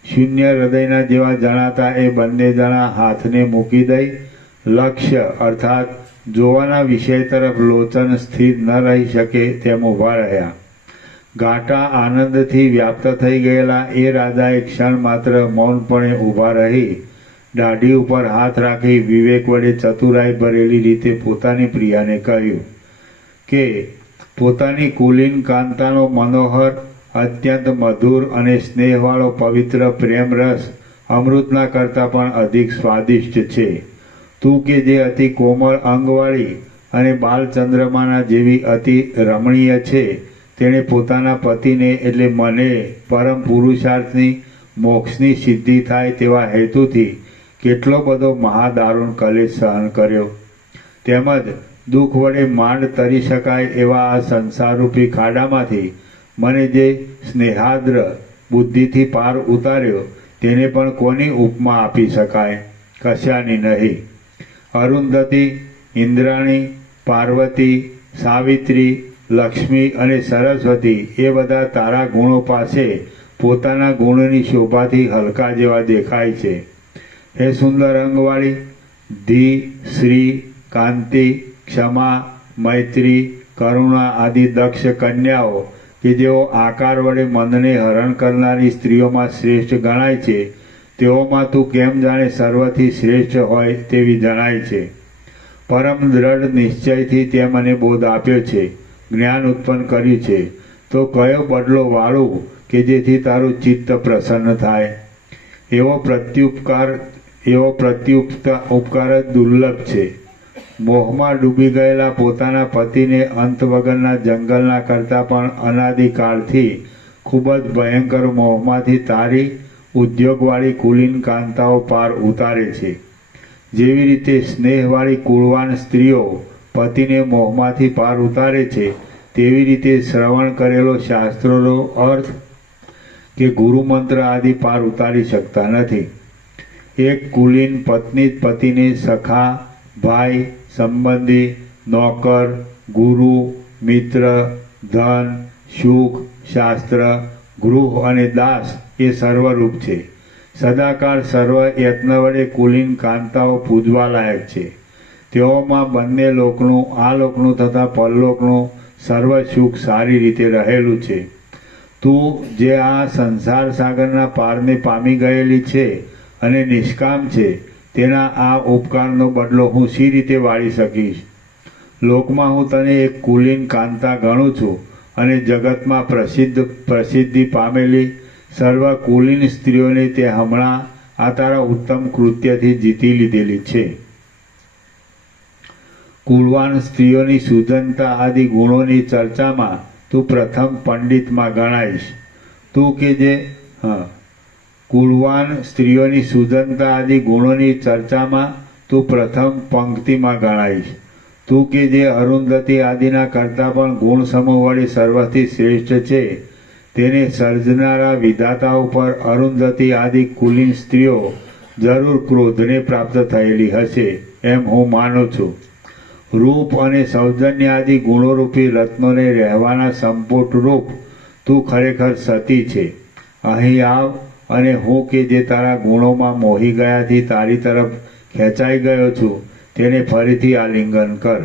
શૂન્ય હૃદયના જેવા જણાતા એ બંને જણા હાથને મૂકી દઈ લક્ષ્ય અર્થાત જોવાના વિષય તરફ લોચન સ્થિર ન રહી શકે તેમ ઊભા રહ્યા. ઘાટા આનંદથી વ્યાપ્ત થઈ ગયેલા એ રાજાએ ક્ષણ માત્ર મૌનપણે ઊભા રહી દાઢી ઉપર હાથ રાખી વિવેક વડે ચતુરાઈ ભરેલી રીતે પોતાની પ્રિયાને કહ્યું કે પોતાની કુલીન કાંતાનો મનોહર અત્યંત મધુર અને સ્નેહવાળો પવિત્ર પ્રેમ રસ અમૃતના કરતાં પણ અધિક સ્વાદિષ્ટ છે. તું કે જે અતિ કોમળ અંગવાળી અને બાલચંદ્રમાના જેવી અતિ રમણીય છે, તેણે પોતાના પતિને એટલે મને પરમ પુરુષાર્થની મોક્ષની સિદ્ધિ થાય તેવા હેતુથી કેટલો બધો મહાદારુણ કલેશ સહન કર્યો. તેમજ દુઃખ વડે માંડ તરી શકાય એવા આ સંસારરૂપી ખાડામાંથી મને જે સ્નેહાદ્ર બુદ્ધિથી પાર ઉતાર્યો તેને પણ કોની ઉપમા આપી શકાય? કશાની નહીં. અરુંધતી, ઇન્દ્રાણી, પાર્વતી, સાવિત્રી, લક્ષ્મી અને સરસ્વતી એ બધા તારા ગુણો પાસે પોતાના ગુણની શોભાથી હલકા જેવા દેખાય છે. હે સુંદર અંગવાળી, ધી, શ્રી, કાંતિ, ક્ષમા, મૈત્રી, કરુણા આદિ દક્ષ કન્યાઓ કે જેઓ આકાર વડે મનને હરણ કરનારી સ્ત્રીઓમાં શ્રેષ્ઠ ગણાય છે, તેઓમાં તું કેમ જાણે સર્વથી શ્રેષ્ઠ હોય તેવી જણાય છે. પરમ દ્રઢ નિશ્ચયથી તે મને બોધ આપ્યો છે, જ્ઞાન ઉત્પન્ન કર્યું છે, તો કયો બદલો વાળું કે જેથી તારું ચિત્ત પ્રસન્ન થાય? એવો પ્રત્યુપકાર જ દુર્લભ છે. મોહમાં ડૂબી ગયેલા પોતાના પતિને અંત વગરના જંગલના કરતાં પણ અનાદિકાળથી ખૂબ જ ભયંકર મોહમાંથી તારી ઉદ્યોગવાળી કુલીન કાંતાઓ પાર ઉતારે છે. જેવી રીતે સ્નેહવાળી કુળવાન સ્ત્રીઓ પતિને મોહમાંથી પાર ઉતારે છે, તેવી રીતે શ્રવણ કરેલો શાસ્ત્રોનો અર્થ કે ગુરુમંત્ર આદિ પાર ઉતારી શકતા નથી. એક કુલીન પત્ની જ પતિને સખા, ભાઈ, સંબંધી, નોકર, ગુરુ, મિત્ર, ધન, સુખ, શાસ્ત્ર, ગૃહ અને દાસ એ સર્વરૂપ છે. સદાકાળ સર્વ યત્ન વડે કુલીન કાંતાઓ પૂજવા લાયક છે. તેઓમાં બંને લોકનું, આ લોકનું તથા પરલોકનું સર્વ સુખ સારી રીતે રહેલું છે. તું જે આ સંસાર સાગરના પારને પામી ગયેલી છે અને નિષ્કામ છે, તેના આ ઉપકારનો બદલો હું શી રીતે વાળી શકીશ? લોકમાં હું તને એક કુલીન કાંતા ગણું છું અને જગતમાં પ્રસિદ્ધિ પામેલી સર્વ કુલીન સ્ત્રીઓને તે હમણાં આ તારા ઉત્તમ કૃત્યથી જીતી લીધેલી છે. કુળવાન સ્ત્રીઓની સુજનતા આદિ ગુણોની ચર્ચામાં તું પ્રથમ પંડિતમાં ગણાઈશ. તું કે જે કુળવાન સ્ત્રીઓની સુજનતા આદિ ગુણોની ચર્ચામાં તું પ્રથમ પંક્તિમાં ગણાઈશ. તું કે જે અરુંધતી આદિના કરતાં પણ ગુણ સમૂહ વડે સર્વથી શ્રેષ્ઠ છે, તેને સર્જનારા વિધાતા ઉપર અરુંધતી આદિ કુલીન સ્ત્રીઓ જરૂર ક્રોધને પ્રાપ્ત થયેલી હશે એમ હું માનું છું. રૂપ અને સૌજન્ય આદિ ગુણોરૂપી રત્નોને રહેવાના સંપુટ રૂપ તું ખરેખર સતી છે. અહીં આવ અને હું કે જે તારા ગુણોમાં મોહી ગયાથી તારી તરફ ખેંચાઈ ગયો છું તેને ફરીથી આલિંગન કર.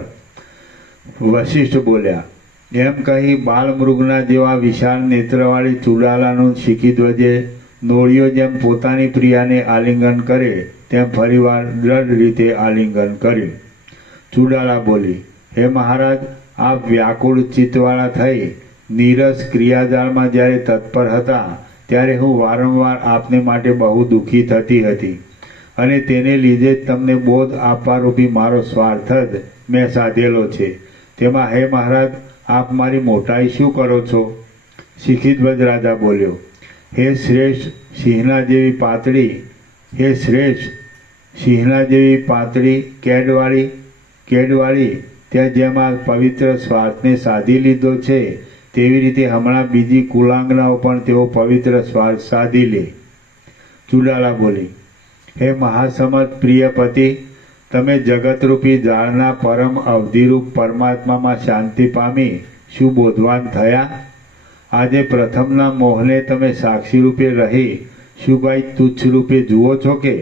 વશિષ્ઠ બોલ્યા. એમ કહી બાલમૃગના જેવા વિશાળ નેત્રવાળી ચુડાલાનું શિખીધ્વજે નોળીઓ જેમ પોતાની પ્રિયાને આલિંગન કરે તેમ ફરીવાર દ્રઢ રીતે આલિંગન કર્યું. ચુડાલા બોલી, હે મહારાજ, આપ વ્યાકુળ ચિત્તવાળા થઈ નીરસ ક્રિયાજાળમાં જ્યારે તત્પર હતા ત્યારે હું વારંવાર આપને માટે બહુ દુઃખી થતી હતી અને તેને લીધે જ તમને બોધ આપવારૂપી મારો સ્વાર્થ જ મેં સાધેલો છે. તેમાં હે મહારાજ, આપ મારી મોટાઈ શું કરો છો? શિખીધ્વજ રાજા બોલ્યો, હે શ્રેષ્ઠ સિંહના જેવી પાતળી કેડવાળી ત્યાં જેમ આ પવિત્ર સ્વાર્થને સાધી લીધો છે તેવી રીતે હમણાં બીજી કુલાંગનાઓ પણ તેઓ પવિત્ર સ્વાર્થ સાધી લે. ચુડાલા બોલી, હે મહાસમર્થ પ્રિય પતિ, તમે જગતરૂપી જાળના પરમ અવધિરૂપ પરમાત્મામાં શાંતિ પામી શું બોધવાન થયા? આજે પ્રથમના મોહને તમે સાક્ષી રૂપે રહી શું કાંઈ તુચ્છ રૂપે જુઓ છો કે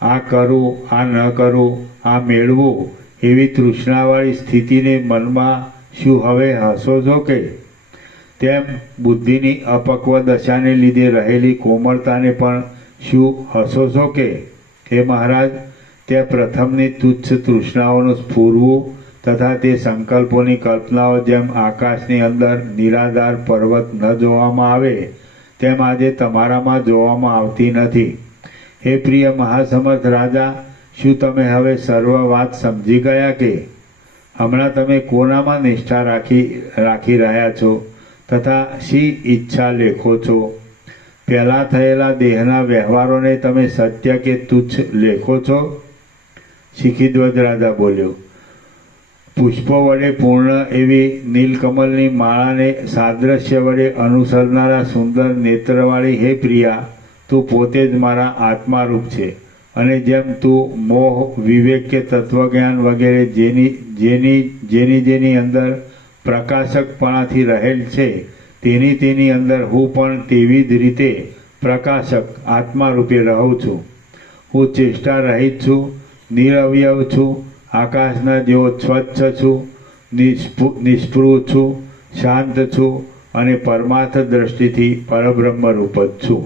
આ કરું, આ ન કરું, આ મેળવું એવી તૃષ્ણાવાળી સ્થિતિને મનમાં શું હવે હસો છો કે? તેમ બુદ્ધિની અપક્વ દશાને લીધે રહેલી કોમળતાને પણ શું હસો છો કે? હે મહારાજ, તે પ્રથમની તુચ્છ તૃષ્ણાઓનું સ્ફુરવું તથા તે સંકલ્પોની કલ્પનાઓ જેમ આકાશની અંદર નિરાધાર પર્વત ન જોવામાં આવે તેમ આજે તમારામાં જોવામાં આવતી નથી. હે પ્રિય મહાસમર્થ રાજા, શું તમે હવે સર્વ વાત સમજી ગયા કે? હમણાં તમે કોનામાં નિષ્ઠા રાખી રહ્યા છો તથા શી ઈચ્છા લેખો છો? પહેલાં થયેલા દેહના વ્યવહારોને તમે સત્ય કે તુચ્છ લેખો છો? શિખીધ્વજ રાજા બોલ્યો, પુષ્પો વડે પૂર્ણ એવી નીલકમલની માળાને સાદ્રશ્ય વડે અનુસરનારા સુંદર નેત્રવાળી હે પ્રિયા, તું પોતે જ મારા આત્મારૂપ છે અને જેમ તું મોહ, વિવેક કે તત્વજ્ઞાન વગેરે જેની અંદર પ્રકાશકપણાથી રહેલ છે તેની અંદર હું પણ તેવી જ રીતે પ્રકાશક આત્મારૂપે રહું છું. હું ચેષ્ટા રહિત છું, નિરવયવ છું, આકાશના જેવો સ્વચ્છ છું, નિષ્પૃહ છું, શાંત છું અને પરમાર્થ દ્રષ્ટિથી પરબ્રહ્મરૂપ જ છું.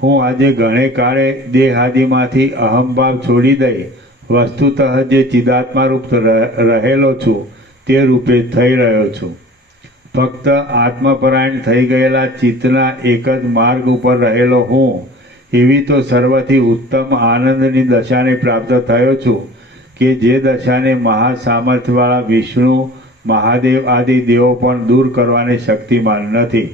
હું આજે ઘણે કાળે દેહાદિમાંથી અહંભાવ છોડી દઈ વસ્તુતઃ જે ચિદાત્મારૂપ રહેલો છું તે રૂપે થઈ રહ્યો છું. ફક્ત આત્મપરાયણ થઈ ગયેલા ચિત્તના એક જ માર્ગ ઉપર રહેલો હું એવી તો સર્વથી ઉત્તમ આનંદની દશાને પ્રાપ્ત થયો છું કે જે દશાને મહાસામર્થ્યવાળા વિષ્ણુ, મહાદેવ આદિ દેવો પણ દૂર કરવાને શક્તિમાન નથી.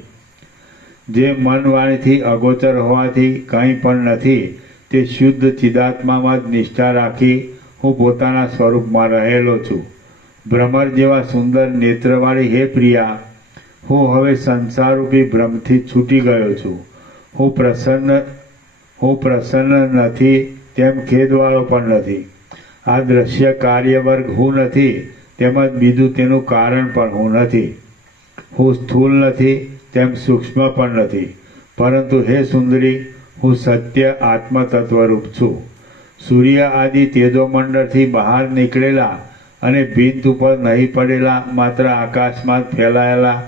જે મન વાણીથી અગોચર હોવાથી કંઈ પણ નથી તે શુદ્ધ ચિદાત્મામાં જ નિષ્ઠા રાખી હું પોતાના સ્વરૂપમાં રહેલો છું. ભ્રમર જેવા સુંદર નેત્રવાળી હે પ્રિયા, હું હવે સંસારરૂપી ભ્રમથી છૂટી ગયો છું. હું પ્રસન્ન નથી તેમ ખેદવાળો પણ નથી. આ દ્રશ્ય કાર્યવર્ગ હું નથી, તેમજ બીજું તેનું કારણ પણ હું નથી. હું સ્થૂલ નથી તેમ સૂક્ષ્મ પણ નથી, પરંતુ હે સુંદરી, હું સત્ય આત્મતત્વરૂપ છું. સૂર્ય આદિ તેજોમંડળથી બહાર નીકળેલા અને ભીંત ઉપર નહીં પડેલા, માત્ર આકાશમાં જ ફેલાયેલા,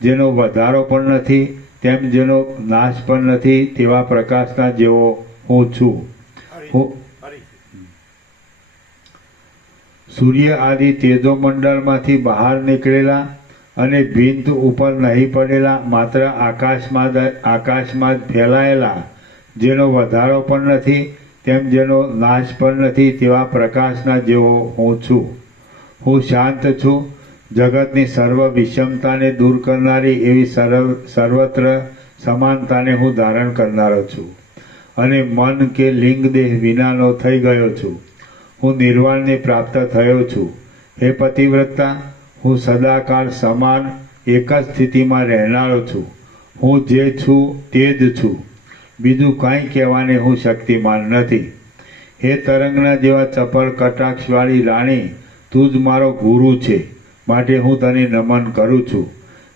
જેનો વધારો પણ નથી તેમ જેનો નાશ પણ નથી, તેવા પ્રકાશના જેવો હું છું. સૂર્ય આદિ તેજોમંડળમાંથી બહાર નીકળેલા અને ભીંત ઉપર નહીં પડેલા, માત્ર આકાશમાં જ ફેલાયેલા, જેનો વધારો પણ નથી તેમ જેનો નાશ પણ નથી, તેવા પ્રકાશના જેવો હું છું. હું શાંત છું. જગતની સર્વ વિષમતાને દૂર કરનારી એવી સર્વત્ર સમાનતાને હું ધારણ કરનારો છું અને મન કે લિંગ દેહ વિનાનો થઈ ગયો છું. હું નિર્વાણને પ્રાપ્ત થયો છું. હે પતિવ્રતા, હું સદાકાળ સમાન એક જ સ્થિતિમાં રહેનારો છું. હું જે છું તે જ છું. બીજું કાંઈ કહેવાને હું શક્તિમાન નથી. હે તરંગના જેવા ચપળ કટાક્ષવાળી રાણી, તું જ મારો ગુરુ છે, માટે હું તને નમન કરું છું.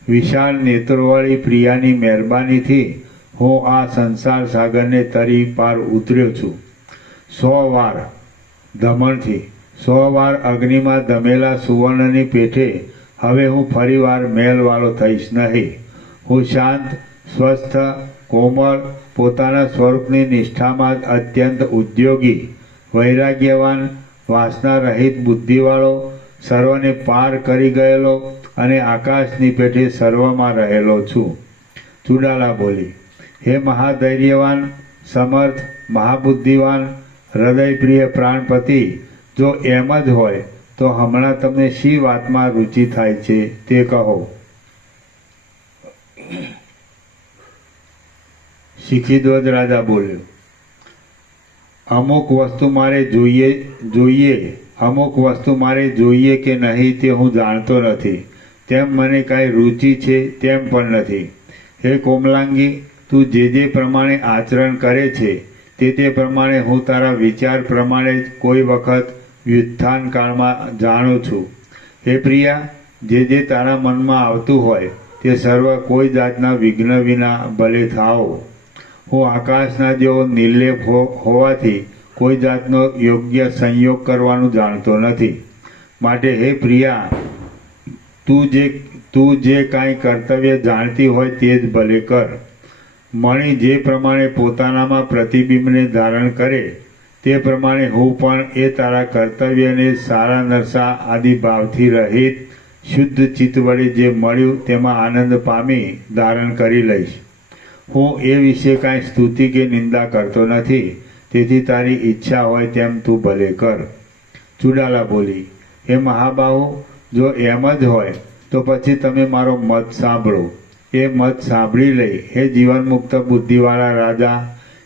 વિશાળ નેત્રોવાળી પ્રિયાની મહેરબાનીથી હું આ સંસાર સાગરને તરી પાર ઉતર્યો છું. 100 વાર દમણથી 100 વાર અગ્નિમાં દમેલા સુવર્ણની પેઠે હવે હું ફરીવાર મેલવાળો થઈશ નહીં. હું શાંત, સ્વસ્થ, કોમળ, પોતાના સ્વરૂપની નિષ્ઠામાં જ અત્યંત ઉદ્યોગી, વૈરાગ્યવાન, વાસના રહિત બુદ્ધિવાળો, સર્વને પાર કરી ગયેલો અને આકાશની પેઠે સર્વમાં રહેલો છું. ચુડાલા બોલી, હે મહાધૈર્યવાન, સમર્થ, મહાબુદ્ધિવાન, હૃદયપ્રિય પ્રાણપતિ, જો એમ જ હોય તો હમણાં તમને શી વાતમાં રુચિ થાય છે તે કહો. શિખીધ્વજ રાજા બોલ્યો, અમુક વસ્તુ મારે જોઈએ કે નહીં તે હું જાણતો નથી, તેમ મને કાંઈ રુચિ છે તેમ પણ નથી. હે કોમલાંગી, તું જે પ્રમાણે આચરણ કરે છે તે પ્રમાણે હું તારા વિચાર પ્રમાણે જ કોઈ વખત વ્યુત્થાન કાળમાં જાણું છું. હે પ્રિયા, જે તારા મનમાં આવતું હોય તે સર્વ કોઈ જાતના વિઘ્ન વિના ભલે થાઓ. હું આકાશના જેવો નિર્લેપ હોવાથી કોઈ જાતનો યોગ્ય સંયોગ કરવાનું જાણતો નથી. માટે હે પ્રિયા, તું જે કાંઈ કર્તવ્ય જાણતી હોય તે જ ભલે કર. મણિ જે પ્રમાણે પોતાનામાં પ્રતિબિંબને ધારણ કરે તે પ્રમાણે હું પણ એ તારા કર્તવ્યને સારા નરસા આદિ ભાવથી રહિત શુદ્ધ ચિત્ત વડે જે મળ્યું તેમાં આનંદ પામી ધારણ કરી લઈશ. હું એ વિશે કાંઈ સ્તુતિ કે નિંદા કરતો નથી, તેથી તારી ઈચ્છા હોય તેમ તું ભલે કર. ચુડાલા બોલી, હે મહાબાહુ, જો એમ જ હોય તો પછી તમે મારો મત સાંભળો. એ મત સાંભળી લઈ. હે જીવનમુક્ત બુદ્ધિવાળા રાજા,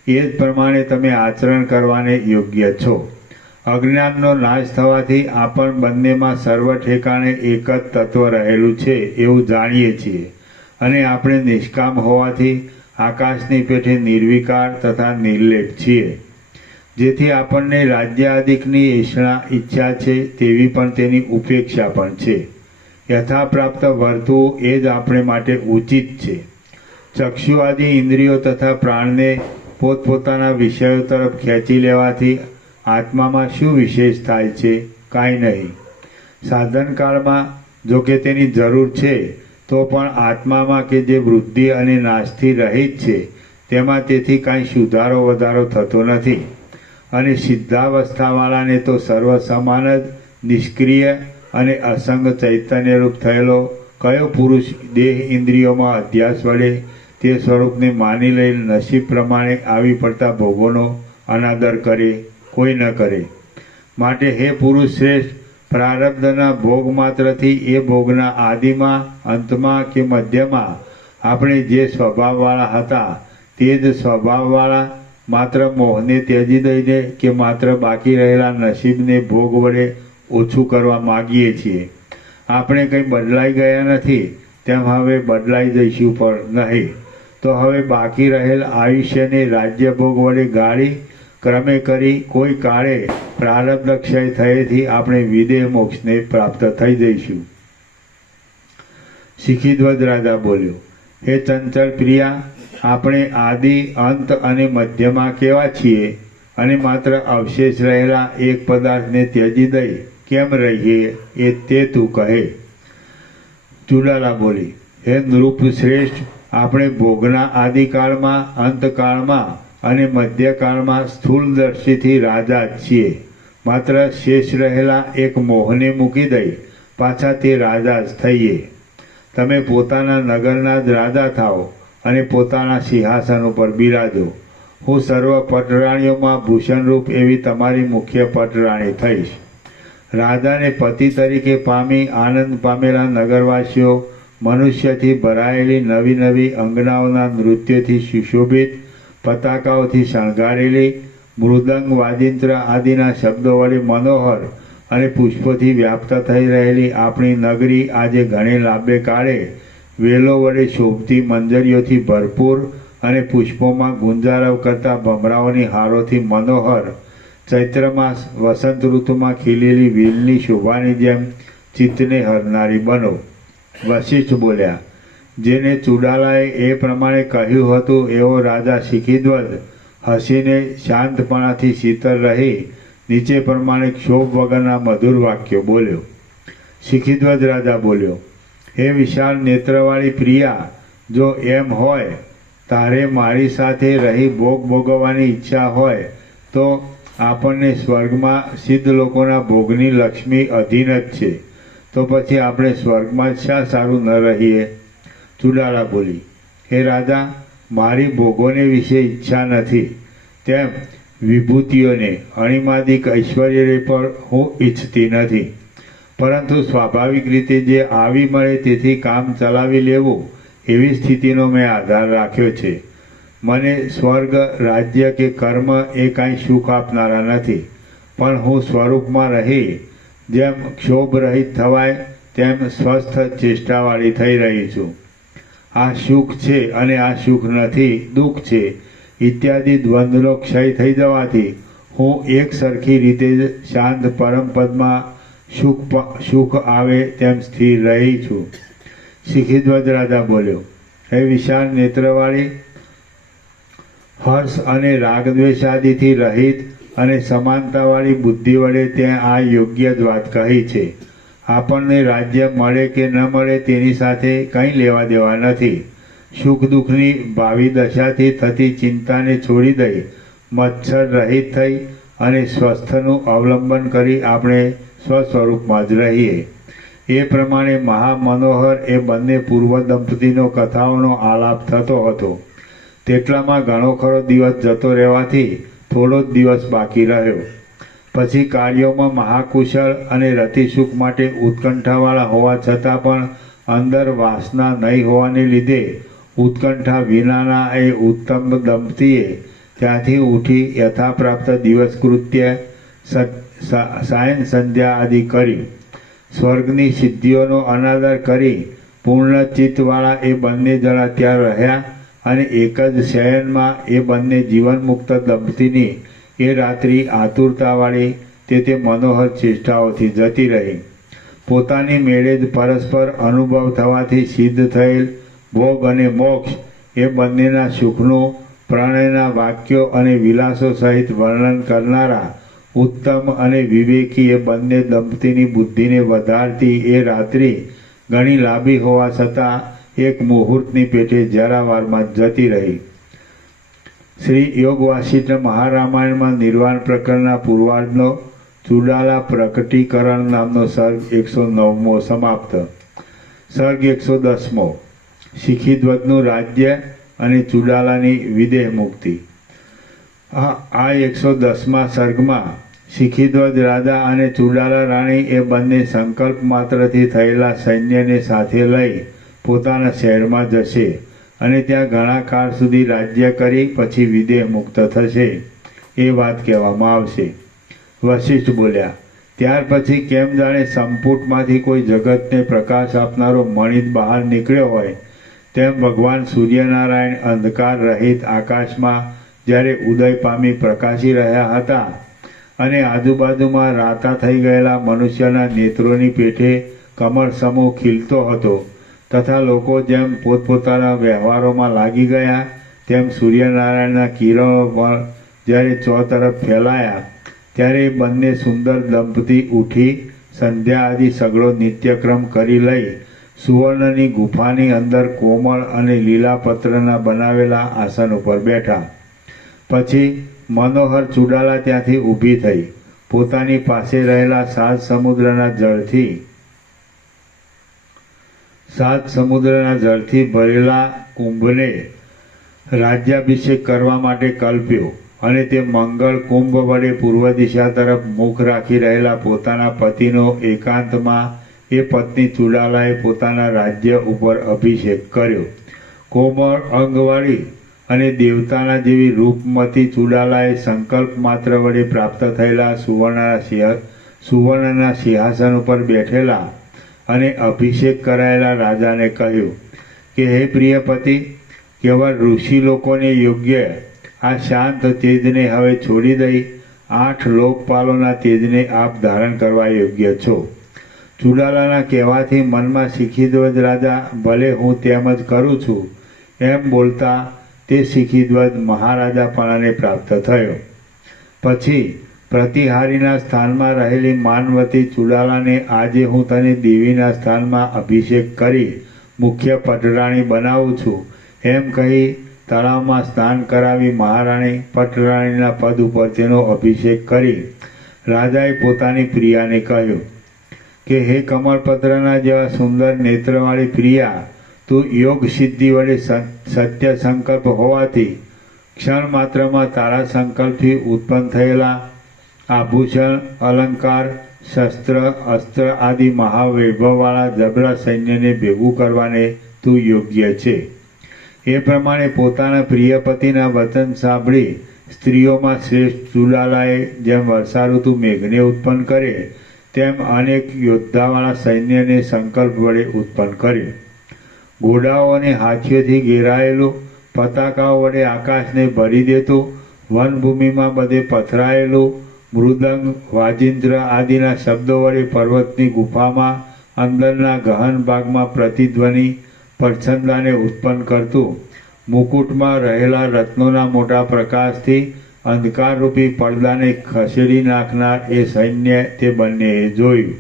એ જ પ્રમાણે તમે આચરણ કરવાને યોગ્ય છો. અજ્ઞાનનો નાશ થવાથી આપણ બંનેમાં સર્વ ઠેકાણે એક જ તત્વ રહેલું છે એવું જાણીએ છીએ, અને આપણે નિષ્કામ હોવાથી આકાશની પેઠે નિર્વિકાર તથા નિર્લેપ છીએ. જેથી આપણને રાજ્યાદિકની ઈચ્છા છે તેવી પણ તેની ઉપેક્ષા પણ છે. યથાપ્રાપ્ત વર્તવું એ જ આપણે માટે ઉચિત છે. ચક્ષુ આદિ ઇન્દ્રિયો તથા પ્રાણને પોતપોતાના વિષયો તરફ ખેંચી લેવાથી આત્મામાં શું વિશેષ થાય છે? કાંઈ નહીં. સાધનકાળમાં જો કે તેની જરૂર છે તો પણ આત્મામાં કે જે વૃદ્ધિ અને નાશથી રહિત છે તેમાં તેથી કાંઈ સુધારો વધારો થતો નથી. અને સિદ્ધાવસ્થાવાળાને તો સર્વ સમાન જ નિષ્ક્રિય અને અસંગ ચૈતન્યરૂપ થયેલો કયો પુરુષ દેહ ઇન્દ્રિયોમાં અધ્યાસ વડે તે સ્વરૂપને માની લઈ નસીબ પ્રમાણે આવી પડતા ભોગોનો અનાદર કરે? કોઈ ન કરે. માટે હે પુરુષ શ્રેષ્ઠ, પ્રારબ્ધના ભોગ માત્રથી એ ભોગના આદિમાં, અંતમાં કે મધ્યમાં આપણે જે સ્વભાવવાળા હતા તે જ સ્વભાવવાળા માત્ર મોહને ત્યજી દઈને કે માત્ર બાકી રહેલા નસીબને ભોગ વડે ઓછું કરવા માગીએ છીએ આપણે કંઈ બદલાઈ ગયા નથી, તેમ હવે બદલાઈ જઈશું પણ નહીં. તો હવે બાકી રહેલ આયુષ્યને રાજ્યભોગ વડે ગાળી ક્રમે કરી કોઈ કાળે પ્રારબ્ધ ક્ષય થયેથી આપણે વિદેહ મોક્ષને પ્રાપ્ત થઈ જઈશું. શિખીધ્વજ રાજા બોલ્યો, હે ચંચળ પ્રિયા, આપણે આદિ અંત અને મધ્યમાં કેવા છીએ અને માત્ર અવશેષ રહેલા એક પદાર્થને ત્યજી દઈ કેમ રહીએ એ તે તું કહે. ચુડાલા બોલી, હે નૃપ શ્રેષ્ઠ, આપણે ભોગના આદિકાળમાં, અંતકાળમાં અને મધ્યકાળમાં સ્થૂળદર્શીથી રાજા જ છીએ. માત્ર શેષ રહેલા એક મોહને મૂકી દઈ પાછા તે રાજા જ થઈએ. તમે પોતાના નગરના જ રાજા થાઓ અને પોતાના સિંહાસન ઉપર બિરાજો. હું સર્વ પટરાણીઓમાં ભૂષણરૂપ એવી તમારી મુખ્ય પટરાણી થઈશ. રાજાને પતિ તરીકે પામી આનંદ પામેલા નગરવાસીઓ મનુષ્યથી ભરાયેલી નવી નવી અંગનાઓના નૃત્યોથી સુશોભિત, પતાકાઓથી શણગારેલી, મૃદંગ વાજિંત્ર આદિના શબ્દો વડે મનોહર અને પુષ્પોથી વ્યાપ્ત થઈ રહેલી આપણી નગરી આજે ઘણે લાંબે કાળે વેલો વડે શોભતી મંજરીઓથી ભરપૂર અને પુષ્પોમાં ગુંજારવ કરતા ભમરાઓની હારોથી મનોહર, ચૈત્રમાસ વસંત ઋતુમાં ખીલેલી વેલની શોભાની જેમ ચિત્તને હરનારી બનો. વશિષ્ઠ બોલ્યા, જેને ચુડાલાએ એ પ્રમાણે કહ્યું હતું એવો રાજા શિખીધ્વજ હસીને શાંતપણાથી શીતળ રહી નીચે પ્રમાણે ક્ષોભ વગરના મધુર વાક્યો બોલ્યો. શિખીધ્વજ રાજા બોલ્યો, હે વિશાળ નેત્રવાળી પ્રિયા, જો એમ હોય તારે મારી સાથે રહી ભોગ ભોગવવાની ઈચ્છા હોય તો આપણને સ્વર્ગમાં સિદ્ધ લોકોના ભોગની લક્ષ્મી અધીન જ છે. તો પછી આપણે સ્વર્ગમાં જ શા સારું ન રહીએ? ચુડાલા બોલી, હે રાજા, મારી ભોગોને વિશે ઈચ્છા નથી, તેમ વિભૂતિઓને અણિમાદિક ઐશ્વર્યને પણ હું ઈચ્છતી નથી. પરંતુ સ્વાભાવિક રીતે જે આવી મળે તેથી કામ ચલાવી લેવું એવી સ્થિતિનો મેં આધાર રાખ્યો છે. મને સ્વર્ગ, રાજ્ય કે કર્મ એ કાંઈ સુખ આપનારા નથી, પણ હું સ્વરૂપમાં રહી જેમ ક્ષોભ રહિત થવાય તેમ સ્વસ્થ ચેષ્ટાવાળી થઈ રહી છું. આ સુખ છે અને આ સુખ નથી, દુઃખ છે ઇત્યાદિ દ્વંદ્વનો ક્ષય થઈ જવાથી હું એક સરખી રીતે શાંત પરમપદમાં સુખ આવે તેમ સ્થિર રહી છું. શિખીધ્વજ રાજા બોલ્યો, હે વિશાળ નેત્રવાળી, હર્ષ અને રાગદ્વેષાદિથી રહિત અને સમાનતાવાળી બુદ્ધિ વડે ત્યાં આ યોગ્ય જ વાત કહી છે. આપણને રાજ્ય મળે કે ન મળે તેની સાથે કંઈ લેવા દેવા નથી. સુખ દુઃખની ભાવિ દશાથી થતી ચિંતાને છોડી દઈ મચ્છર રહિત થઈ અને સ્વસ્થનું અવલંબન કરી આપણે સ્વસ્વરૂપમાં જ રહીએ. એ પ્રમાણે મહામનોહર એ બંને પૂર્વ દંપતીનો કથાઓનો આલાપ થતો હતો. તેટલામાં ઘણો ખરો દિવસ જતો રહેવાથી થોડો જ દિવસ બાકી રહ્યો. પછી કાર્યોમાં મહાકુશળ અને રતિસુખ માટે ઉત્કંઠાવાળા હોવા છતાં પણ અંદર વાસના નહીં હોવાને લીધે ઉત્કંઠા વિનાના એ ઉત્તમ દંપતીએ ત્યાંથી ઉઠી યથાપ્રાપ્ત દિવસ કૃત્ય, સાયન સંધ્યા આદિ કરી સ્વર્ગની સિદ્ધિઓનો અનાદર કરી પૂર્ણ ચિત્તવાળા એ બંને જણા ત્યાં રહ્યા અને એક જ શયનમાં એ બંને જીવનમુક્ત દંપતીની એ રાત્રિ આતુરતાવાળી તે મનોહર ચેષ્ટાઓથી જતી રહી. પોતાની મેળે જ પરસ્પર અનુભવ થવાથી સિદ્ધ થયેલ ભોગ અને મોક્ષ એ બંનેના સુખનું પ્રણયના વાક્યો અને વિલાસો સહિત વર્ણન કરનારા ઉત્તમ અને વિવેકી એ બંને દંપતીની બુદ્ધિને વધારતી એ રાત્રિ ઘણી લાંબી હોવા છતાં એક મુહૂર્તની પેટે જરાવારમાં જતી રહી. શ્રી યોગ વાસિષ્ઠ મહારામાયણમાં નિર્વાણ પ્રકરણના પૂર્વાર્ધનો ચુડાલા પ્રકટીકરણ નામનો સર્ગ 109મો સમાપ્ત. સર્ગ 110મો શિખીધ્વજનું રાજ્ય અને ચુડાલાની વિદેહ મુક્તિ. આ 110મા સર્ગમાં શિખીધ્વજ રાજા અને ચુડાલા રાણી એ બંને સંકલ્પ માત્રથી થયેલા સૈન્યને સાથે લઈ પોતાના શહેરમાં જશે અને ત્યાં ઘણા કાળ સુધી રાજ્ય કરી પછી વિદેહ મુક્ત થશે એ વાત કહેવામાં આવશે. વશિષ્ઠ બોલ્યા, ત્યાર પછી કેમ જાણે સંપુટમાંથી કોઈ જગતને પ્રકાશ આપનારો મણિ બહાર નીકળ્યો હોય તેમ ભગવાન સૂર્યનારાયણ અંધકાર રહિત આકાશમાં જ્યારે ઉદય પામી પ્રકાશી રહ્યા હતા અને આજુબાજુમાં રાતા થઈ ગયેલા મનુષ્યના નેત્રોની પેઠે કમળ સમૂહ ખીલતો હતો તથા લોકો જેમ પોતપોતાના વ્યવહારોમાં લાગી ગયા તેમ સૂર્યનારાયણના કિરણો પણ જ્યારે ચોતરફ ફેલાયા ત્યારે બંને સુંદર દંપતી ઉઠી સંધ્યા આદિ સગળો નિત્યક્રમ કરી લઈ સુવર્ણની ગુફાની અંદર કોમળ અને લીલા પત્રના બનાવેલા આસન ઉપર બેઠા. પછી મનોહર ચુડાલા ત્યાંથી ઊભી થઈ પોતાની પાસે રહેલા સાત સમુદ્રના જળથી ભરેલા કુંભને રાજ્યાભિષેક કરવા માટે કલ્પ્યો અને તે મંગળ કુંભ વડે પૂર્વ દિશા તરફ મુખ રાખી રહેલા પોતાના પતિનો એકાંતમાં એ પત્ની ચુડાલાએ પોતાના રાજ્ય ઉપર અભિષેક કર્યો. કોમળ અંગવાળી અને દેવતાના જેવી રૂપમતી ચુડાલાએ સંકલ્પ માત્ર વડે પ્રાપ્ત થયેલા સુવર્ણના સિંહાસન ઉપર બેઠેલા અને અભિષેક કરાયેલા રાજાને કહ્યું કે હે પ્રિય પતિ, કેવળ ઋષિ લોકોને યોગ્ય આ શાંત તેજને હવે છોડી દઈ 8 લોકપાલોના તેજને આપ ધારણ કરવા યોગ્ય છો. ચુડાલાના કહેવાથી મનમાં શિખીધ્વજ રાજા ભલે હું તેમ જ કરું છું એમ બોલતા તે શિખીધ્વજ મહારાજાપણાને પ્રાપ્ત થયો. પછી પ્રતિહારીના સ્થાનમાં રહેલી માનવતી ચુડાલાને આજે હું તને દેવીના સ્થાનમાં અભિષેક કરી મુખ્ય પટરાણી બનાવું છું એમ કહી તળાવમાં સ્નાન કરાવી મહારાણી પટરાણીના પદ ઉપર તેનો અભિષેક કરી રાજાએ પોતાની પ્રિયાને કહ્યું કે હે કમળપત્રના જેવા સુંદર નેત્રવાળી પ્રિયા, તું યોગ સિદ્ધિ વડે સત્ય સંકલ્પ હોવાથી ક્ષણ માત્રમાં તારા સંકલ્પથી ઉત્પન્ન થયેલા આભૂષણ, અલંકાર, શસ્ત્ર, અસ્ત્ર આદિ મહાવૈભવવાળા જબરા સૈન્યને ભેગું કરવાને તું યોગ્ય છે. એ પ્રમાણે પોતાના પ્રિય પતિના વચન સાંભળી સ્ત્રીઓમાં શ્રેષ્ઠ ચુડાલાએ જેમ વર્ષાઋતુ મેઘને ઉત્પન્ન કરે તેમ અનેક યોદ્ધાવાળા સૈન્યને સંકલ્પ વડે ઉત્પન્ન કર્યું. ઘોડાઓ અને હાથીઓથી ઘેરાયેલું, પતાકાઓ વડે આકાશને ભરી દેતું, વનભૂમિમાં બધે પથરાયેલું, મૃદંગ, વાજિંત્ર આદિના શબ્દો વડે પર્વતની ગુફામાં અંદરના ગહન ભાગમાં પ્રતિધ્વનિ પ્રચ્છન્દાને ઉત્પન્ન કરતું, મુકુટમાં રહેલા રત્નોના મોટા પ્રકાશથી અંધકારરૂપી પડદાને ખસેડી નાખનાર એ સૈન્ય તે બંનેએ જોયું.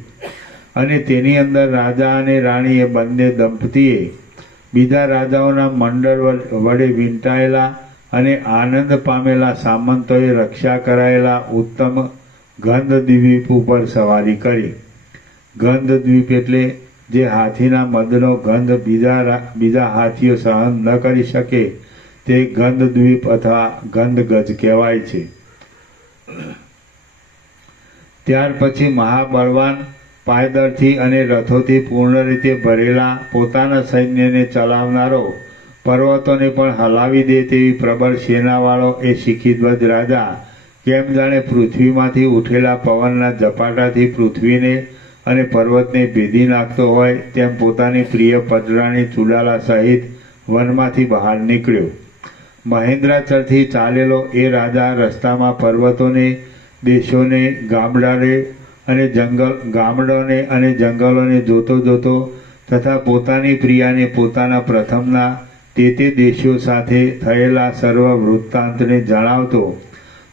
અને તેની અંદર રાજા અને રાણી એ બંને દંપતીએ બીજા રાજાઓના મંડળ વડે વીંટાયેલા અને આનંદ પામેલા સામંતોએ રક્ષા કરાયેલા ઉત્તમ ગંધદ્વીપ ઉપર સવારી કરી. ગંધદ્વીપ એટલે જે હાથીના મદનો ગંધ બીજા હાથીઓ સહન ન કરી શકે તે ગંધદ્વીપ અથવા ગંધગજ કહેવાય છે. ત્યાર પછી મહાબળવાન પાયદળથી અને રથોથી પૂર્ણ રીતે ભરેલા પોતાના સૈન્યને ચલાવનારો, પર્વતોને પણ હલાવી દે તેવી પ્રબળ સેનાવાળો એ શિખીધ્વજ રાજા કેમ જાણે પૃથ્વીમાંથી ઉઠેલા પવનના ઝપાટાથી પૃથ્વીને અને પર્વતને ભેદી નાખતો હોય તેમ પોતાની પ્રિય પટરાણી ચુડાલા સહિત વનમાંથી બહાર નીકળ્યો. મહેન્દ્રાચળથી ચાલેલો એ રાજા રસ્તામાં પર્વતોને, દેશોને, ગામડોને અને જંગલોને જોતો જોતો તથા પોતાની પ્રિયાને પોતાના પ્રથમના તે દેશો સાથે થયેલા સર્વ વૃત્તાંતને જણાવતો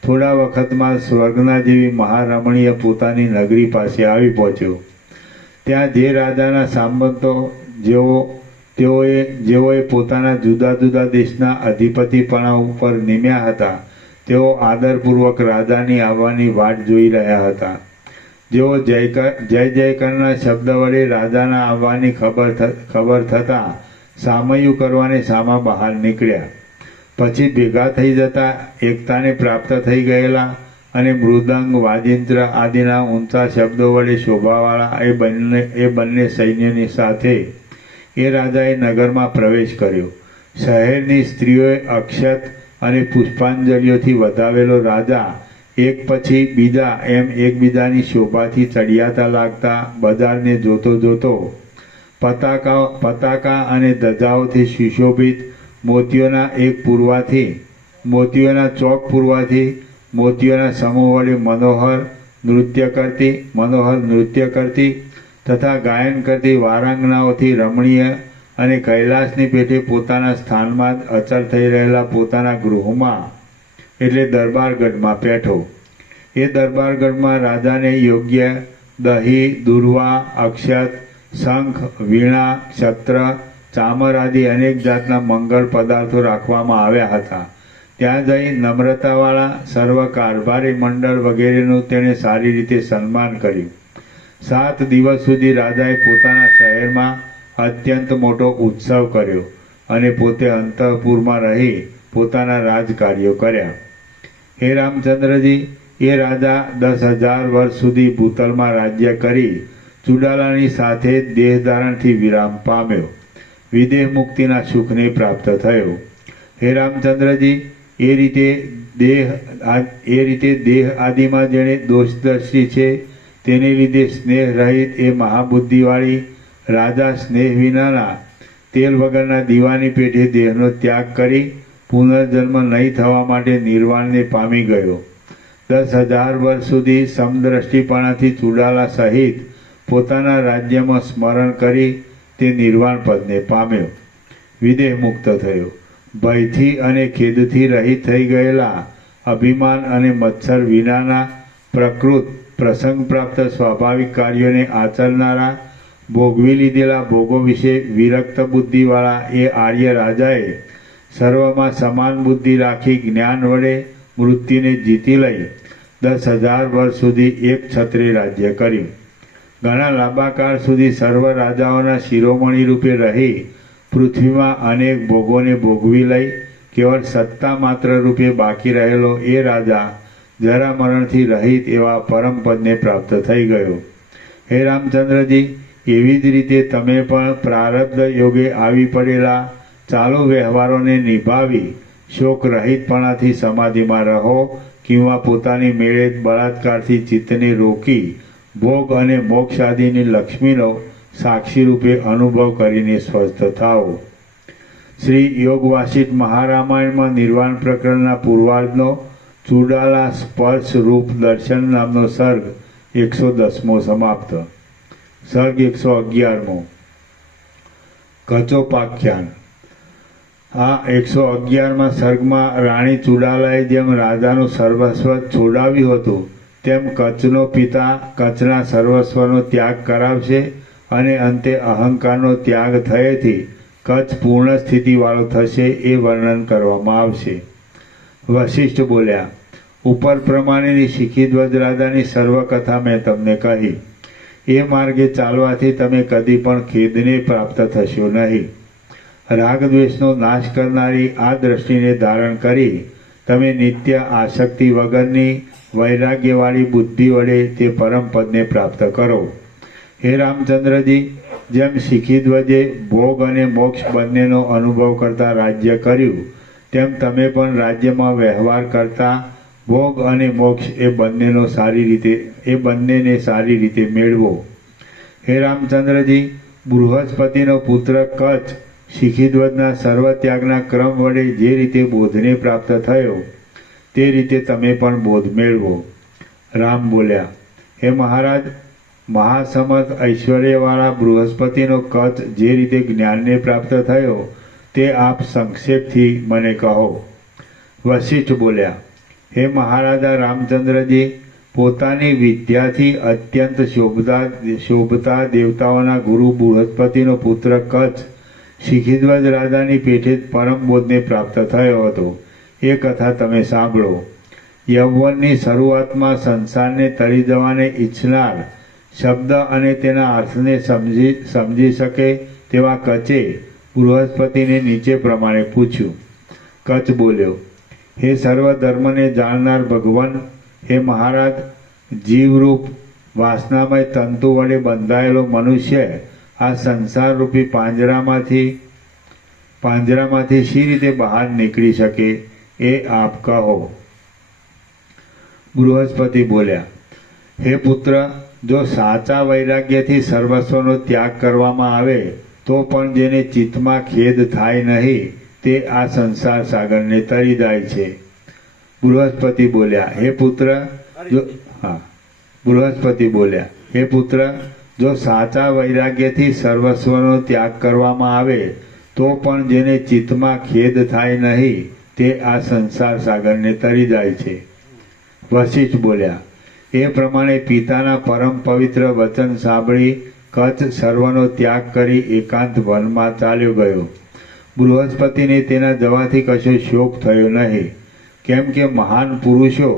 થોડા વખતમાં સ્વર્ગના જેવી મહારમણીય પોતાની નગરી પાસે આવી પહોંચ્યો. ત્યાં જે રાજાના સામંતો જેઓએ પોતાના જુદા જુદા દેશના અધિપતિપણા ઉપર નિમ્યા હતા તેઓ આદરપૂર્વક રાજાની આવવાની વાટ જોઈ રહ્યા હતા. જેઓ જય જયકારના શબ્દ વડે રાજાના આવવાની ખબર થતાં સામયું કરવાને સામા બહાર નીકળ્યા. પછી ભેગા થઈ જતા એકતાને પ્રાપ્ત થઈ ગયેલા અને મૃદંગ, વાજિંત્ર આદિના ઊંચા શબ્દો વડે શોભાવાળા એ બંને સૈન્યની સાથે એ રાજાએ નગરમાં પ્રવેશ કર્યો. શહેરની સ્ત્રીઓએ અક્ષત અને પુષ્પાંજલિઓથી વધાવેલો રાજા એક પછી બીજા એમ એકબીજાની શોભાથી ચડિયાતા લાગતા બજારને જોતો જોતો પતાકા અને ધજાઓથી સુશોભિત મોતીઓના ચોક પૂરવાથી મોતીઓના સમૂહ વડે મનોહર નૃત્ય કરતી તથા ગાયન કરતી વારાંગનાઓથી રમણીય અને કૈલાસની પેઠે પોતાના સ્થાનમાં જ અચળ થઈ રહેલા પોતાના ગૃહમાં એટલે દરબારગઢમાં પેઠો. એ દરબારગઢમાં રાજાને યોગ્ય દહીં, દુર્વા, અક્ષત, શંખ, વીણા, ક્ષત્ર, ચામર આદિ અનેક જાતના મંગળ પદાર્થો રાખવામાં આવ્યા હતા. ત્યાં જઈ નમ્રતાવાળા સર્વ કારભારી મંડળ વગેરેનું તેણે સારી રીતે સન્માન કર્યું. 7 દિવસ સુધી રાજાએ પોતાના શહેરમાં અત્યંત મોટો ઉત્સવ કર્યો અને પોતે અંતઃપુરમાં રહી પોતાના રાજકાર્યો કર્યા. હે રામચંદ્રજી, એ રાજા 10,000 વર્ષ સુધી ભૂતલમાં રાજ્ય કરી ચુડાલાની સાથે જ દેહધારણથી વિરામ પામ્યો. વિદેહ મુક્તિના સુખને પ્રાપ્ત થયો. હે રામચંદ્રજી, એ રીતે દેહ આદિમાં જેણે દોષદ્રષ્ટિ છે તેને લીધે સ્નેહ રહિત એ મહાબુદ્ધિવાળી રાજા સ્નેહ વિનાના તેલ વગરના દીવાની પેઠે દેહનો ત્યાગ કરી પુનર્જન્મ નહીં થવા માટે નિર્વાણને પામી ગયો. 10,000 વર્ષ સુધી સમદ્રષ્ટિપણાથી ચુડાલા સહિત પોતાના રાજ્યમાં સ્મરણ કરી તે નિર્વાણ પદને પામ્યો. વિદેહ મુક્ત થયો. ભયથી અને ખેદથી રહિત થઈ ગયેલા અભિમાન અને મત્સર વિનાના પ્રસંગ પ્રાપ્ત સ્વાભાવિક કાર્યોને આચરનારા ભોગવી લીધેલા ભોગો વિશે વિરક્ત બુદ્ધિવાળા એ આર્ય રાજાએ સર્વમાં સમાન બુદ્ધિ રાખી જ્ઞાન વડે મૃત્યુને જીતી લઈ 10,000 વર્ષ સુધી એક છત્રે રાજ્ય કર્યું. ઘણા લાંબા કાળ સુધી સર્વ રાજાઓના શિરોમણી રૂપે રહી પૃથ્વીમાં અનેક ભોગોને ભોગવી લઈ કેવળ સત્તા માત્ર રૂપે બાકી રહેલો એ રાજા જરા મરણથી રહિત એવા પરમપદને પ્રાપ્ત થઈ ગયો. હે રામચંદ્રજી, એવી જ રીતે તમે પણ પ્રારબ્ધ યોગે આવી પડેલા ચાલુ વ્યવહારોને નિભાવી શોક રહિતપણાથી સમાધિમાં રહો કિંવા પોતાની મેળે બળાત્કારથી ચિત્તને રોકી ભોગ અને મોક્ષ આદિની લક્ષ્મીનો સાક્ષી રૂપે અનુભવ કરીને સ્વસ્થ થાઓ. શ્રી યોગ વાસિષ્ઠ મહારામાયણમાં નિર્વાણ પ્રકરણના પૂર્વાર્ધનો ચુડાલા સ્પર્શ રૂપ દર્શન નામનો સર્ગ 110મો સમાપ્ત. સર્ગ 111મો કચોપાખ્યાન. આ 111મા સર્ગમાં રાણી ચુડાલાએ જેમ રાજાનું સર્વસ્વ છોડાવ્યું હતું તેમ કચ્છનો પિતા કચ્છના સર્વસ્વનો ત્યાગ કરાવશે અને અંતે અહંકારનો ત્યાગ થયેથી કચ્છ પૂર્ણ સ્થિતિવાળો થશે એ વર્ણન કરવામાં આવશે. વશિષ્ઠ બોલ્યા, ઉપર પ્રમાણેની શિખીધ્વજ રાજાની સર્વકથા મેં તમને કહી. એ માર્ગે ચાલવાથી તમે કદી પણ ખેદને પ્રાપ્ત થશો નહીં. રાગદ્વેષનો નાશ કરનારી આ દ્રષ્ટિને ધારણ કરી તમે નિત્ય આસક્તિ વગરની વૈરાગ્યવાળી બુદ્ધિ વડે તે પરમપદને પ્રાપ્ત કરો. હે રામચંદ્રજી, જેમ શિખીધ્વજે ભોગ અને મોક્ષ બંનેનો અનુભવ કરતા રાજ્ય કર્યું તેમ તમે પણ રાજ્યમાં વ્યવહાર કરતા ભોગ અને મોક્ષ એ બંનેને સારી રીતે મેળવો. હે રામચંદ્રજી, બૃહસ્પતિનો પુત્ર કચ્છ શિખીધ્વજના સર્વત્યાગના ક્રમ વડે જે રીતે બોધને પ્રાપ્ત થયો તે રીતે તમે પણ બોધ મેળવો. રામ બોલ્યા, હે મહારાજ, મહાસમર્થ ઐશ્વર્યવાળા બૃહસ્પતિનો કચ્છ જે રીતે જ્ઞાનને પ્રાપ્ત થયો તે આપ સંક્ષેપથી મને કહો. વશિષ્ઠ બોલ્યા, હે મહારાજા રામચંદ્રજી, પોતાની વિદ્યાથી અત્યંત શોભતા દેવતાઓના ગુરુ બૃહસ્પતિનો પુત્ર કચ્છ શિખીધ્વજ રાજાની પેઠે જ પરમ બોધને પ્રાપ્ત થયો હતો. એ કથા તમે સાંભળો. યૌવનની શરૂઆતમાં સંસારને તરી જવાને ઈચ્છનાર શબ્દ અને તેના અર્થને સમજી શકે તેવા કચ્છે બૃહસ્પતિને નીચે પ્રમાણે પૂછ્યું. કચ્છ બોલ્યો, હે સર્વ ધર્મને જાણનાર ભગવાન, હે મહારાજ, જીવરૂપ વાસનામય તંતુ વડે બંધાયેલો મનુષ્ય આ સંસારરૂપી પાંજરામાંથી શી રીતે બહાર નીકળી શકે એ આપ કહો. બૃહસ્પતિ બોલ્યા, હે પુત્ર, જો સાચા વૈરાગ્યથી સર્વસ્વનો ત્યાગ કરવામાં આવે તો પણ જેને ચિત્તમાં ખેદ થાય નહીં તે આ સંસાર સાગરને તરી જાય છે. બૃહસ્પતિ બોલ્યા, હે પુત્ર બૃહસ્પતિ બોલ્યા, હે પુત્ર, જો સાચા વૈરાગ્યથી સર્વસ્વનો ત્યાગ કરવામાં આવે તો પણ જેને ચિત્તમાં ખેદ થાય નહીં તે આ સંસાર સાગરને તરી જાય છે. વશિષ્ઠ બોલ્યા, એ પ્રમાણે પિતાના પરમ પવિત્ર વચન સાંભળી કચ્છ સર્વનો ત્યાગ કરી એકાંત વનમાં ચાલ્યો ગયો. બૃહસ્પતિને તેના જવાથી કશો શોક થયો નહીં, કેમ કે મહાન પુરુષો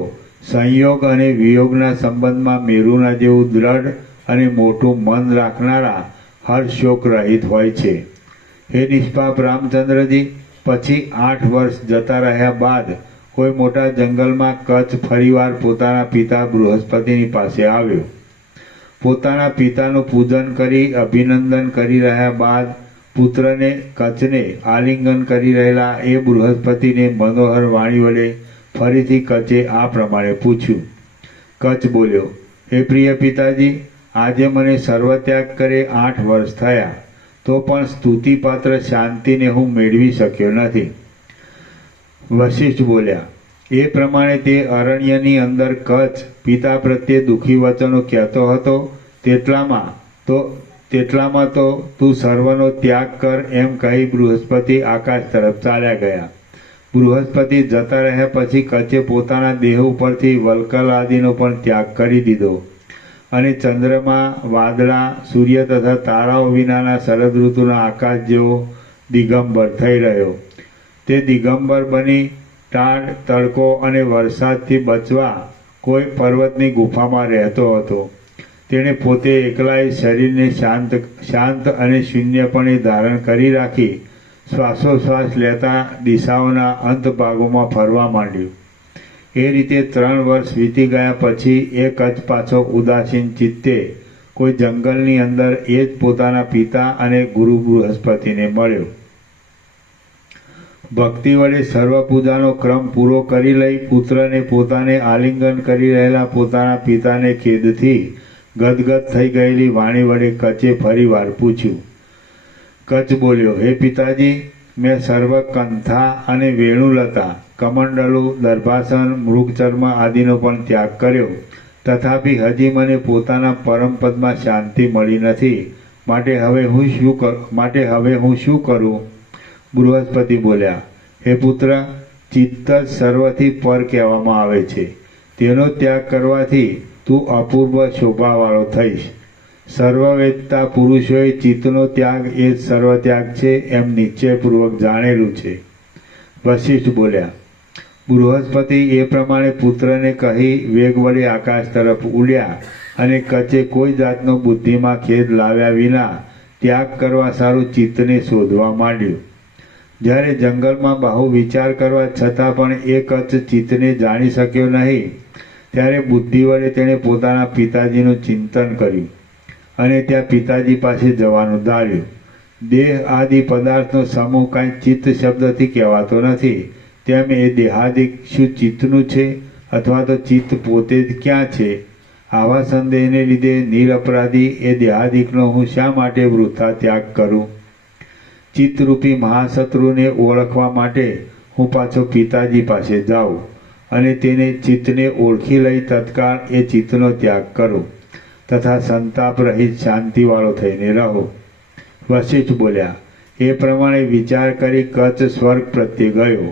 સંયોગ અને વિયોગના સંબંધમાં મેરુના જેવું દ્રઢ અને મોટું મન રાખનારા હર્ષ શોક રહિત હોય છે. હે નિષ્પાપ રામચંદ્રજી, પછી 8 વર્ષ જતા રહ્યા બાદ કોઈ મોટા જંગલમાં કચ્છ ફરીવાર પોતાના પિતા બૃહસ્પતિની પાસે આવ્યો. પોતાના પિતાનું પૂજન કરી અભિનંદન કરી રહ્યા બાદ પુત્રને કચ્છને આલિંગન કરી રહેલા એ બૃહસ્પતિને મનોહર વાણી વડે ફરીથી કચ્છે આ પ્રમાણે પૂછ્યું. કચ્છ બોલ્યો, હે પ્રિય પિતાજી, આજે મને સર્વત્યાગ કરે 8 વર્ષ થયા, તો પણ સ્તુતિપાત્ર શાંતિને હું મેળવી શક્યો નથી. વશિષ્ઠ બોલ્યા, એ પ્રમાણે તે અરણ્યની અંદર કચ્છ પિતા પ્રત્યે દુઃખી વચનો કહેતો હતો, તેટલામાં તો તું સર્વનો ત્યાગ કર એમ કહી બૃહસ્પતિ આકાશ તરફ ચાલ્યા ગયા. બૃહસ્પતિ જતા રહ્યા પછી કચ્છે પોતાના દેહ ઉપરથી વલ્કલ આદિનો પણ ત્યાગ કરી દીધો અને ચંદ્રમા, વાદળા, સૂર્ય તથા તારાઓ વિનાના શરદ ઋતુના આકાશ જેવો દિગંબર થઈ રહ્યો. તે દિગંબર બની ટાઢ, તડકો અને વરસાદથી બચવા કોઈ પર્વતની ગુફામાં રહેતો હતો. તેણે પોતે એકલાએ શરીરને શાંત અને શૂન્યપણે ધારણ કરી રાખી શ્વાસોશ્વાસ લેતા દિશાઓના અંત ભાગોમાં ફરવા માંડ્યું. એ રીતે 3 વર્ષ વીતી ગયા પછી એ કચ્છ પાછો ઉદાસીન ચિત્તે કોઈ જંગલની અંદર એ જ પોતાના પિતા અને ગુરુ બૃહસ્પતિને મળ્યો. ભક્તિ વડે સર્વ પૂજાનો ક્રમ પૂરો કરી લઈ પુત્રને પોતાને આલિંગન કરી રહેલા પોતાના પિતાને ખેદથી ગદગદ થઈ ગયેલી વાણી વડે કચ્છે ફરીવાર પૂછ્યું. કચ્છ બોલ્યો, હે પિતાજી, મેં સર્વ કંથા અને વેણુલતા, કમંડલું, દર્ભાસન, મૃગચર્મ આદિનો પણ ત્યાગ કર્યો, તથાપી હજી મને પોતાના પરમ પદમાં શાંતિ મળી નથી. માટે હવે હું શું કરું? બૃહસ્પતિ બોલ્યા, હે પુત્ર, ચિત્ત જ સર્વથી પર કહેવામાં આવે છે. તેનો ત્યાગ કરવાથી તું અપૂર્વ શોભાવાળો થઈશ. સર્વવેદતા પુરુષોએ ચિત્તનો ત્યાગ એ જ સર્વત્યાગ છે એમ નિશ્ચયપૂર્વક જાણેલું છે. વશિષ્ઠ બોલ્યા, બૃહસ્પતિ એ પ્રમાણે પુત્રને કહી વેગ વડે આકાશ તરફ ઉડ્યા અને કચ્છે કોઈ જાતનો બુદ્ધિમાં ખેદ લાવ્યા વિના ત્યાગ કરવા સારું ચિત્તને શોધવા માંડ્યું. જ્યારે જંગલમાં બહુ વિચાર કરવા છતાં પણ એ કચ્છ ચિત્તને જાણી શક્યો નહીં, ત્યારે બુદ્ધિ વડે તેણે પોતાના પિતાજીનું ચિંતન કર્યું અને ત્યાં પિતાજી પાસે જવાનું ધાર્યું. દેહ આદિ પદાર્થનો સમૂહ કાંઈ ચિત્ત શબ્દથી કહેવાતો નથી, તેમ એ દેહાદિક શું ચિત્તનું છે અથવા તો ચિત્ત પોતે જ ક્યાં છે? આવા સંદેહને લીધે નિરપરાધી એ દેહાદિકનો હું શા માટે વૃથા ત્યાગ કરું? ચિત્તરૂપી મહાશત્રુને ઓળખવા માટે હું પાછો પિતાજી પાસે જાઉં અને તેને ચિત્તને ઓળખી લઈ તત્કાળ એ ચિત્તનો ત્યાગ કરું તથા સંતાપ રહિત શાંતિવાળો થઈને રહો. વશિષ્ઠ બોલ્યા, એ પ્રમાણે વિચાર કરી કચ્છ સ્વર્ગ પ્રત્યે ગયો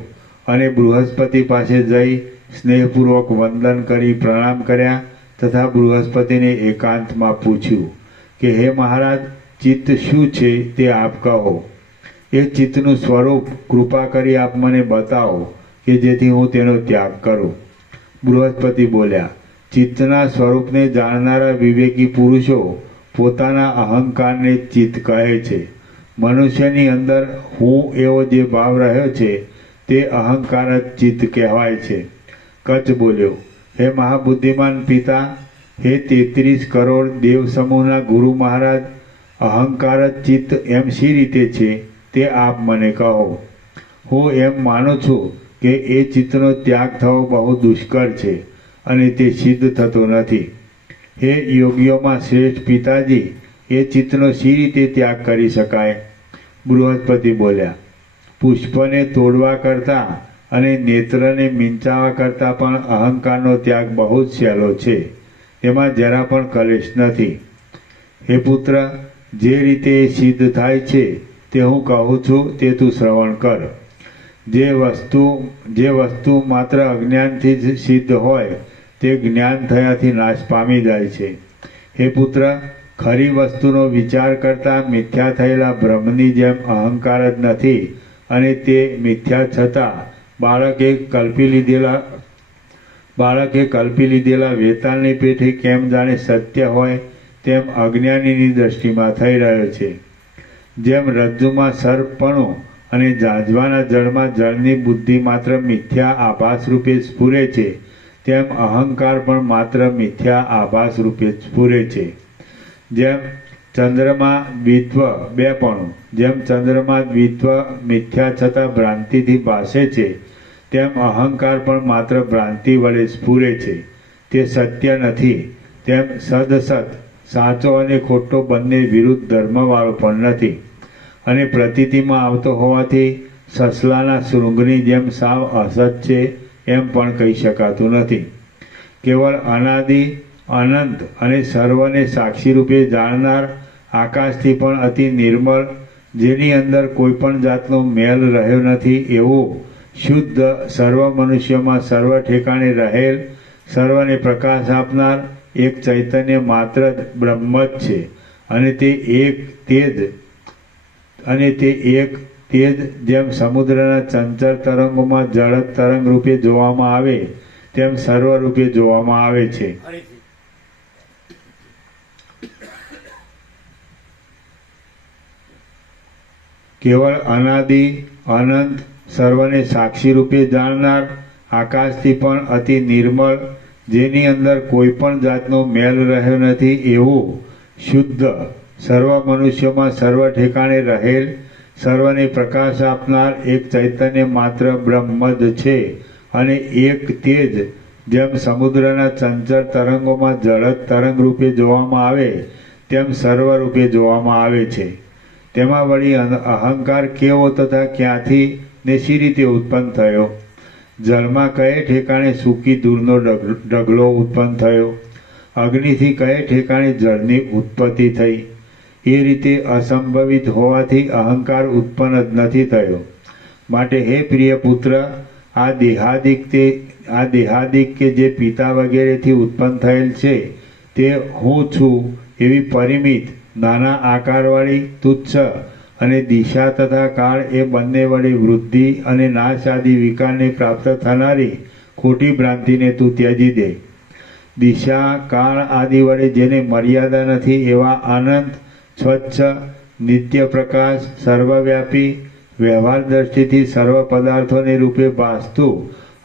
અને બૃહસ્પતિ પાસે જઈ સ્નેહપૂર્વક વંદન કરી પ્રણામ કર્યા તથા બૃહસ્પતિને એકાંતમાં પૂછ્યું કે હે મહારાજ, ચિત્ત શું છે તે આપ કહો. એ ચિત્તનું સ્વરૂપ કૃપા કરી આપ મને બતાવો કે જેથી હું તેનો ત્યાગ કરું. બૃહસ્પતિ બોલ્યા, ચિત્તના સ્વરૂપને જાણનારા વિવેકી પુરુષો પોતાના અહંકારને ચિત્ત કહે છે. મનુષ્યની અંદર હું એવો જે ભાવ રહ્યો છે તે અહંકાર જ ચિત્ત કહેવાય છે. કચ્છ બોલ્યો, હે મહાબુદ્ધિમાન પિતા, હે 33 કરોડ દેવ સમૂહના ગુરુ મહારાજ, અહંકાર જ ચિત્ત એમ શી રીતે છે તે આપ મને કહો. હું એમ માનું છું કે એ ચિત્તનો ત્યાગ થવો બહુ દુષ્કર છે અને તે સિદ્ધ થતું નથી. હે યોગીઓમાં શ્રેષ્ઠ પિતાજી, એ ચિત્તનો શી રીતે ત્યાગ કરી શકાય? બૃહસ્પતિ બોલ્યા, પુષ્પને તોડવા કરતાં અને નેત્રને મીંચાવા કરતાં પણ અહંકારનો ત્યાગ બહુ જ સહેલો છે. તેમાં જરા પણ કલેશ નથી. હે પુત્ર, જે રીતે એ સિદ્ધ થાય છે તે હું કહું છું તે તું શ્રવણ કર. જે વસ્તુ માત્ર અજ્ઞાનથી જ સિદ્ધ હોય તે જ્ઞાન થયાથી નાશ પામી જાય છે. હે પુત્ર, ખરી વસ્તુનો વિચાર કરતાં મિથ્યા થયેલા બ્રહ્મની જેમ અહંકાર જ નથી, અને તે મિથ્યા છતાં બાળકે કલ્પી લીધેલા વેતાળની પેઠી કેમ જાણે સત્ય હોય તેમ અજ્ઞાનીની દ્રષ્ટિમાં થઈ રહ્યો છે. જેમ રજ્જુમાં સર્પપણું અને ઝાંઝવાના જળમાં જળની બુદ્ધિ માત્ર મિથ્યા આભાસ રૂપે સ્ફુરે છે, તેમ અહંકાર પણ માત્ર મિથ્યા આભાસ રૂપે સ્ફુરે છે. જેમ ચંદ્રમાં દ્વિત્વ બેપણું, જેમ ચંદ્રમાં દ્વિત્વ મિથ્યા છતાં ભ્રાંતિથી ભાસે છે, તેમ અહંકાર પણ માત્ર ભ્રાંતિ વડે સ્ફુરે છે, તે સત્ય નથી. તેમ સદસત, સાચો અને ખોટો બંને વિરુદ્ધ ધર્મવાળો પણ નથી, અને પ્રતીતિમાં આવતો હોવાથી સસલાના શૃંગની જેમ સાવ અસત છે એમ પણ કહી શકાતું નથી. કેવળ અનાદિ, અનંત અને સર્વને સાક્ષી રૂપે જાણનાર, આકાશથી પણ અતિ નિર્મળ, જેની અંદર કોઈ પણ જાતનો મેલ રહ્યો નથી એવું શુદ્ધ, સર્વ મનુષ્યોમાં સર્વ ઠેકાણે રહેલ, સર્વને પ્રકાશ આપનાર એક ચૈતન્ય માત્ર જ બ્રહ્મ જ છે. અને તે એક તે જ જેમ સમુદ્રના ચંચળ તરંગોમાં જળદ તરંગ રૂપે જોવામાં આવે તેમ સર્વ રૂપે જોવામાં આવે છે. કેવળ અનાદિ, અનંત, સર્વને સાક્ષી રૂપે જાણનાર, આકાશથી પણ અતિ નિર્મળ, જેની અંદર કોઈ પણ જાતનો મેલ રહ્યો નથી એવું શુદ્ધ, સર્વ મનુષ્યોમાં સર્વ ઠેકાણે રહેલ, સર્વને પ્રકાશ આપનાર એક ચૈતન્ય માત્ર બ્રહ્મ જ છે. અને એક તે જ જેમ સમુદ્રના ચંચળ તરંગોમાં જળદ તરંગ રૂપે જોવામાં આવે તેમ સર્વ રૂપે જોવામાં આવે છે. તેમાં વળી અહંકાર કેવો તથા ક્યાંથી ને શી રીતે ઉત્પન્ન થયો? જળમાં કયે ઠેકાણે સૂકી ધૂળનો ઢગલો ઉત્પન્ન થયો? અગ્નિથી કયે ઠેકાણે જળની ઉત્પત્તિ થઈ? એ રીતે અસંભવિત હોવાથી અહંકાર ઉત્પન્ન જ નથી થયો. માટે હે પ્રિય પુત્ર, આ દેહાદિક કે જે પિતા વગેરેથી ઉત્પન્ન થયેલ છે તે હું છું એવી પરિમિત, નાના આકારવાળી, તુચ્છ અને દિશા તથા કાળ એ બંને વડે વૃદ્ધિ અને નાશ આદિ વિકારને પ્રાપ્ત થનારી ખોટી ભ્રાંતિને તું ત્યજી દે. દિશા, કાળ આદિ વડે જેને મર્યાદા નથી એવા આનંદ, સ્વચ્છ, નિત્ય પ્રકાશ, સર્વવ્યાપી, વ્યવહાર દ્રષ્ટિથી સર્વ પદાર્થોને રૂપે ભાસતું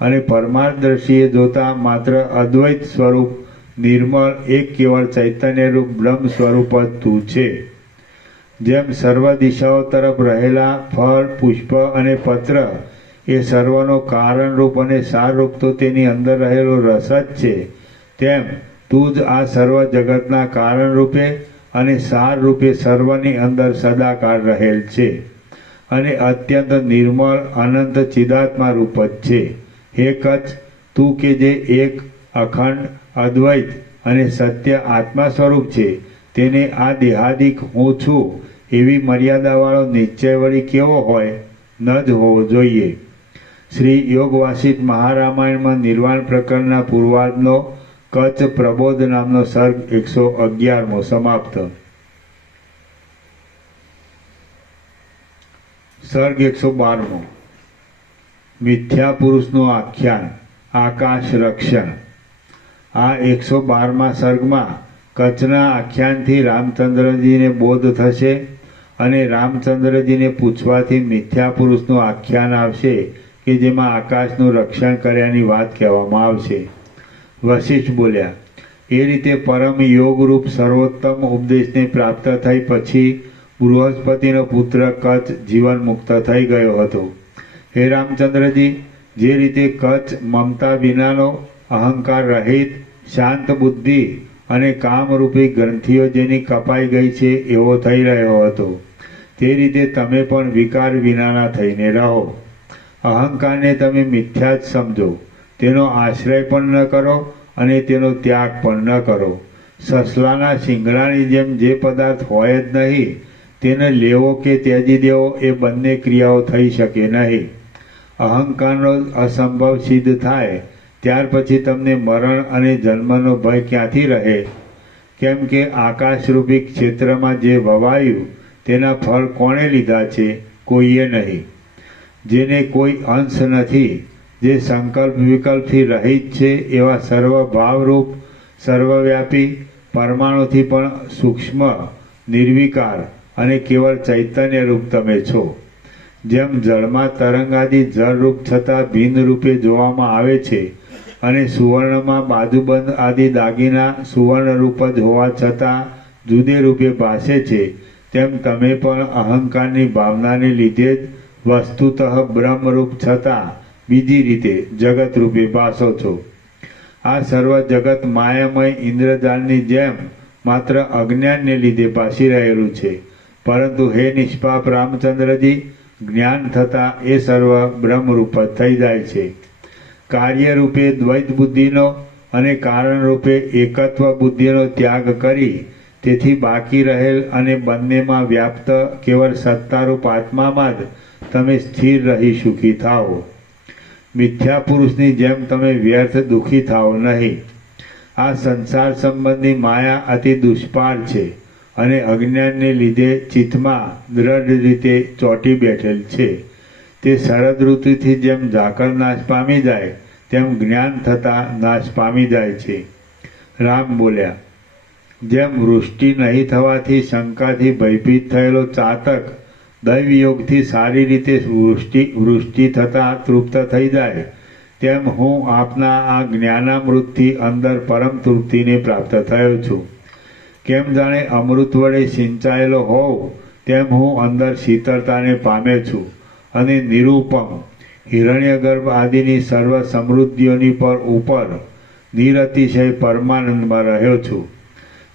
અને પરમાર્થ દ્રષ્ટિએ જોતા માત્ર અદ્વૈત સ્વરૂપ નિર્મળ એક કેવળ ચૈતન્યરૂપ બ્રહ્મ સ્વરૂપ જ તું છે. જેમ સર્વ દિશાઓ તરફ રહેલા ફળ, પુષ્પ અને પત્ર એ સર્વનો કારણરૂપ અને સારરૂપ તો તેની અંદર રહેલો રસ જ છે, તેમ તું જ આ સર્વ જગતના કારણરૂપે અને સાર રૂપે સર્વની અંદર સદાકાળ રહેલ છે, અને અત્યંત નિર્મળ અનંત ચિદાત્મા રૂપ જ છે. હે કચ્છ, તું કે જે એક અખંડ, અદ્વૈત અને સત્ય આત્મા સ્વરૂપ છે, તેને આ દેહાદિક હું છું એવી મર્યાદાવાળો નિશ્ચય વળી કેવો હોય? ન જ હોવો જોઈએ. શ્રી યોગ વાસિષ્ઠ મહારામાયણમાં નિર્વાણ પ્રકરણના પૂર્વાર્ધનો કચ્છ પ્રબોધ નામનો સર્ગ 111મો સમાપ્ત. સર્ગ 112મો. મિથ્યા પુરુષનું આખ્યાન, આકાશ રક્ષણ. આ 112મા સર્ગમાં કચ્છના આખ્યાનથી રામચંદ્રજીને બોધ થશે અને રામચંદ્રજીને પૂછવાથી મિથ્યા પુરુષનું આખ્યાન આવશે કે જેમાં આકાશનું રક્ષણ કર્યાની વાત કહેવામાં આવશે. વશિષ્ઠ બોલ્યા, એ રીતે પરમ યોગરૂપ સર્વોત્તમ ઉપદેશને પ્રાપ્ત થઈ પછી બૃહસ્પતિનો પુત્ર કચ્છ જીવન મુક્ત થઈ ગયો હતો. હે રામચંદ્રજી, જે રીતે કચ્છ મમતા વિનાનો અહંકાર રહિત શાંત બુદ્ધિ અને કામરૂપી ગ્રંથિઓ જેની કપાઈ ગઈ છે એવો થઈ રહ્યો હતો. તે રીતે તમે પણ વિકાર વિનાના થઈને રહો. અહંકારને તમે મિથ્યા જ સમજો, તેનો આશ્રય પણ ન કરો અને તેનો ત્યાગ પણ ન કરો. સસલાના શિંગડાની જેમ જે પદાર્થ હોય જ નહીં તેને લેવો કે ત્યજી દેવો એ બંને ક્રિયાઓ થઈ શકે નહીં. અહંકારનો અસંભવ સિદ્ધ થાય ત્યાર પછી તમને મરણ અને જન્મનો ભય ક્યાંથી રહે? કેમ કે આકાશરૂપી ક્ષેત્રમાં જે વવાયું તેના ફળ કોણે લીધા છે? કોઈએ નહીં. જેને કોઈ અંશ નથી, જે સંકલ્પ વિકલ્પથી રહિત છે એવા સર્વભાવરૂપ સર્વવ્યાપી પરમાણુથી પણ સૂક્ષ્મ નિર્વિકાર અને કેવળ ચૈતન્ય રૂપ તમે છો. જેમ જળમાં તરંગાદી જળરૂપ છતાં ભિન્ન રૂપે જોવામાં આવે છે અને સુવર્ણમાં બાજુબંધ આદિ દાગીના સુવર્ણ રૂપ જ હોવા છતાં જુદે રૂપે ભાસે છે, તેમ તમે પણ અહંકારની ભાવનાને લીધે જ વસ્તુતઃ બ્રહ્મરૂપ છતાં બીજી રીતે જગત રૂપે ભાસો છો. આ સર્વ જગત માયામય ઇન્દ્રજાલની જેમ માત્ર અજ્ઞાનને લીધે ભાસી રહેલું છે. પરંતુ હે નિષ્પાપ રામચંદ્રજી, જ્ઞાન થતાં એ સર્વ બ્રહ્મરૂપ જ થઈ જાય છે. કાર્યરૂપે દ્વૈત બુદ્ધિનો અને કારણરૂપે એકત્વ બુદ્ધિનો ત્યાગ કરી તેથી બાકી રહેલ અને બંનેમાં વ્યાપ્ત કેવળ સત્તારૂપ આત્મામાં જ તમે સ્થિર રહી સુખી થાઓ. મિથ્યા પુરુષની જેમ તમે વ્યર્થ દુઃખી થાઓ નહીં. આ સંસાર સંબંધી માયા અતિ દુષ્પાર છે અને અજ્ઞાનને લીધે ચિત્તમાં દ્રઢ રીતે ચોંટી બેઠેલ છે. તે શરદ ઋતુથી જેમ ઝાકળ નાશ પામી જાય તેમ જ્ઞાન થતાં નાશ પામી જાય છે. રામ બોલ્યા, જેમ વૃષ્ટિ નહીં થવાથી શંકાથી ભયભીત થયેલો ચાતક દૈવયોગથી સારી રીતે વૃષ્ટિ થતાં તૃપ્ત થઈ જાય, તેમ હું આપના આ જ્ઞાનામૃતથી અંદર પરમ તૃપ્તિને પ્રાપ્ત થયો છું. કેમ જાણે અમૃત વડે સિંચાયેલો હોવ તેમ હું અંદર શીતળતાને પામ્યો છું અને નિરૂપમ હિરણ્યગર્ભ આદિની સર્વ સમૃદ્ધિઓની પર ઉપર નિરતિશય પરમાનંદમાં રહ્યો છું.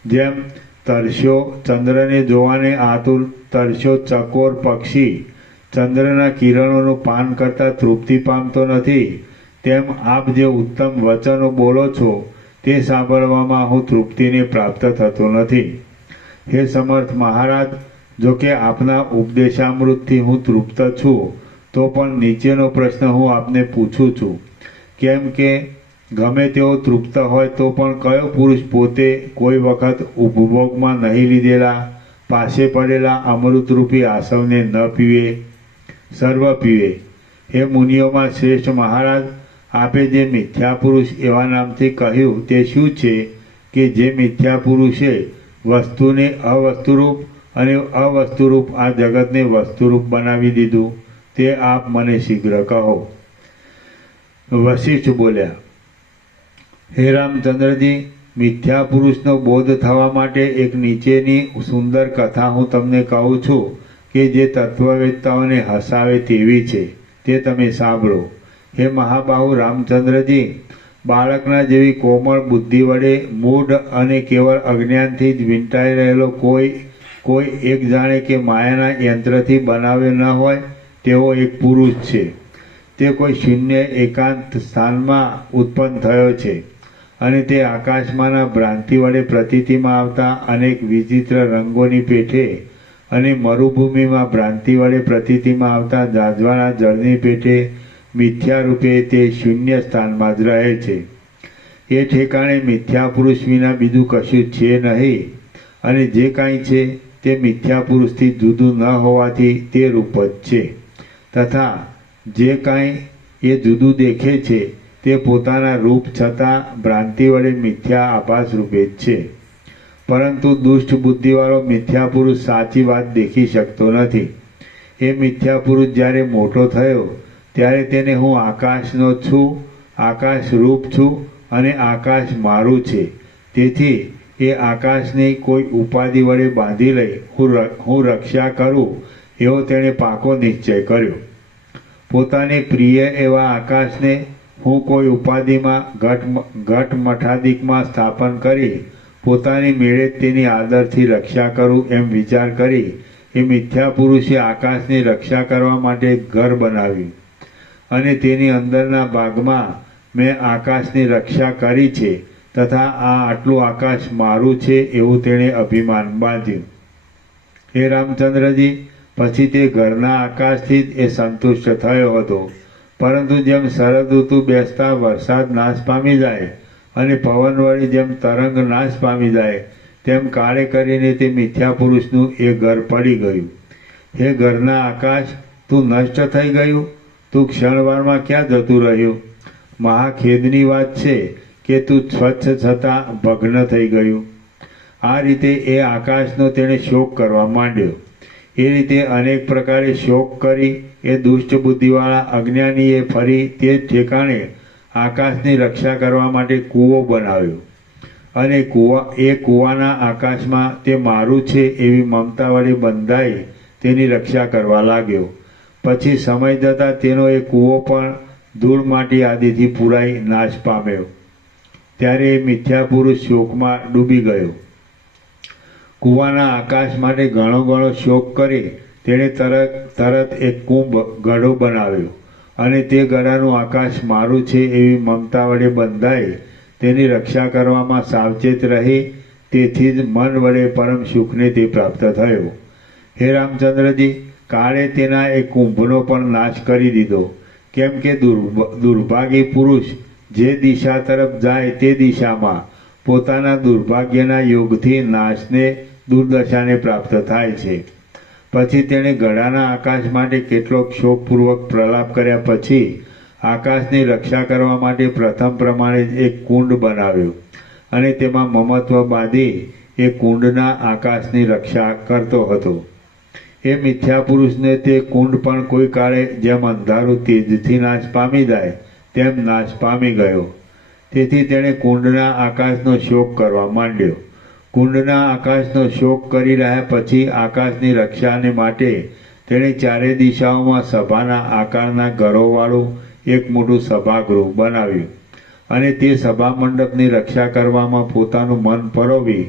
જેમ તરસ્યો ચંદ્રને જોવાને આતુર તરસ્યો ચકોર પક્ષી ચંદ્રના કિરણોનું પાન કરતાં તૃપ્તિ પામતો નથી, તેમ આપ જે ઉત્તમ વચનો બોલો છો તે સાંભળવામાં હું તૃપ્તિને પ્રાપ્ત થતો નથી. હે સમર્થ મહારાજ, જો કે આપના ઉપદેશામૃતથી હું તૃપ્ત છું તો પણ નીચેનો પ્રશ્ન હું આપને પૂછું છું. કેમ કે ગમે તેઓ તૃપ્ત હોય તો પણ કયો પુરુષ પોતે કોઈ વખત ઉપભોગમાં નહીં લીધેલા પાસે પડેલા અમૃતરૂપી આસવને ન પીવે? સર્વ પીવે. હે મુનિઓમાં શ્રેષ્ઠ મહારાજ, આપે જે મિથ્યા પુરુષ એવા નામથી કહ્યું તે શું છે કે જે મિથ્યા પુરુષે વસ્તુને અવસ્તુરૂપ અને અવસ્તુરૂપ આ જગતને વસ્તુરૂપ બનાવી દીધું? તે આપ મને શીઘ્ર કહો. વશિષ્ઠ બોલ્યા, હે રામચંદ્રજી, મિથ્યા પુરુષનો બોધ થવા માટે એક નીચેની સુંદર કથા હું તમને કહું છું કે જે તત્વવેત્તાઓને હસાવે તેવી છે, તે તમે સાંભળો. હે મહાબાહુ રામચંદ્રજી, બાળકના જેવી કોમળ બુદ્ધિ વડે મૂઢ અને કેવળ અજ્ઞાનથી જ વીંટાઈ રહેલો કોઈ એક જાણે કે માયાના યંત્રથી બનાવ્યો ન હોય તેવો એક પુરુષ છે. તે કોઈ શૂન્ય એકાંત સ્થાનમાં ઉત્પન્ન થયો છે અને તે આકાશમાંના ભ્રાંતિ વડે પ્રતીતિમાં આવતા અનેક વિચિત્ર રંગોની પેઠે અને મરુભૂમિમાં ભ્રાંતિ વડે પ્રતીતિમાં આવતા જાજવાના જળની પેઠે મિથ્યા રૂપે તે શૂન્ય સ્થાનમાં જ રહે છે. એ ઠેકાણે મિથ્યા પુરુષ વિના બીજું કશું છે નહીં અને જે કાંઈ છે તે મિથ્યા પુરુષથી જુદું ન હોવાથી તે રૂપ જ છે. તથા જે કાંઈ એ જુદું દેખે છે તે પોતાના રૂપ છતાં ભ્રાંતિ વડે મિથ્યા આભાસ રૂપે જ છે. પરંતુ દુષ્ટ બુદ્ધિવાળો મિથ્યા પુરુષ સાચી વાત દેખી શકતો નથી. એ મિથ્યા પુરુષ જ્યારે મોટો થયો ત્યારે તેને હું આકાશનો છું, આકાશ રૂપ છું અને આકાશ મારું છે, તેથી એ આકાશની કોઈ ઉપાધિ વડે બાંધી લઈ હું રક્ષા કરું એવો તેણે પાકો નિશ્ચય કર્યો. પોતાને પ્રિય એવા આકાશને હું કોઈ ઉપાધિમાં ઘટ મઠાદિકમાં સ્થાપન કરી પોતાની મેળે જ તેની આદરથી રક્ષા કરું એમ વિચાર કરી એ મિથ્યા પુરુષે આકાશની રક્ષા કરવા માટે એક ઘર બનાવ્યું અને તેની અંદરના ભાગમાં મેં આકાશની રક્ષા કરી છે તથા આ આટલું આકાશ મારું છે એવું તેણે અભિમાન બાંધ્યું. હે રામચંદ્રજી, પછી તે ઘરના આકાશથી જ એ સંતુષ્ટ થયો હતો. પરંતુ જેમ શરદ ઋતુ બેસતા વરસાદ નાશ પામી જાય અને પવન વળી જેમ તરંગ નાશ પામી જાય તેમ કાળે કરીને તે મિથ્યા પુરુષનું એ ઘર પડી ગયું. હે ઘરના આકાશ, તું નષ્ટ થઈ ગયું? તું ક્ષણવારમાં ક્યાં જતું રહ્યું? મહાખેદની વાત છે કે તું સ્વચ્છ છતાં ભગ્ન થઈ ગયું. આ રીતે એ આકાશનો તેણે શોક કરવા માંડ્યો. એ રીતે અનેક પ્રકારે શોક કરી એ દુષ્ટ બુદ્ધિવાળા અજ્ઞાનીએ ફરી તે જ ઠેકાણે આકાશની રક્ષા કરવા માટે કૂવો બનાવ્યો અને એ કૂવાના આકાશમાં તે મારું છે એવી મમતા વડે બંધાઈ તેની રક્ષા કરવા લાગ્યો. પછી સમય જતાં તેનો એ કૂવો પણ ધૂળ માટી આદિથી પુરાઈ નાશ પામ્યો. ત્યારે એ મિથ્યા પુરુષ શોકમાં ડૂબી ગયો. કૂવાના આકાશ માટે ઘણો શોક કરી તેણે તરત એક કુંભ ગઢો બનાવ્યો અને તે ગઢાનું આકાશ મારું છે એવી મમતા વડે બંધાઈ તેની રક્ષા કરવામાં સાવચેત રહી તેથી જ મન વડે પરમ સુખને તે પ્રાપ્ત થયો. હે રામચંદ્રજી, કાળે તેના એ કુંભનો પણ નાશ કરી દીધો. કેમ કે દુર્ભાગી પુરુષ જે દિશા તરફ જાય તે દિશામાં પોતાના દુર્ભાગ્યના યોગથી નાશને દુર્દશાને પ્રાપ્ત થાય છે. પછી તેણે ગળાના આકાશ માટે કેટલોક શોકપૂર્વક પ્રલાપ કર્યા પછી આકાશની રક્ષા કરવા માટે પ્રથમ પ્રમાણે જ એક કુંડ બનાવ્યો અને તેમાં મમત્વ બાંધી એ કુંડના આકાશની રક્ષા કરતો હતો. એ મિથ્યા પુરુષને તે કુંડ પણ કોઈ કાળે જેમ અંધારું તેજથી નાશ પામી જાય તેમ નાશ પામી ગયો. તેથી તેણે કુંડના આકાશનો શોક કરવા માંડ્યો. કુંડના આકાશનો શોક કરી રહ્યા પછી આકાશની રક્ષાને માટે તેણે ચારે દિશાઓમાં સભાના આકારના ઘરોવાળું એક મોટું સભાગૃહ બનાવ્યું અને તે સભા મંડપની રક્ષા કરવામાં પોતાનું મન પરોવી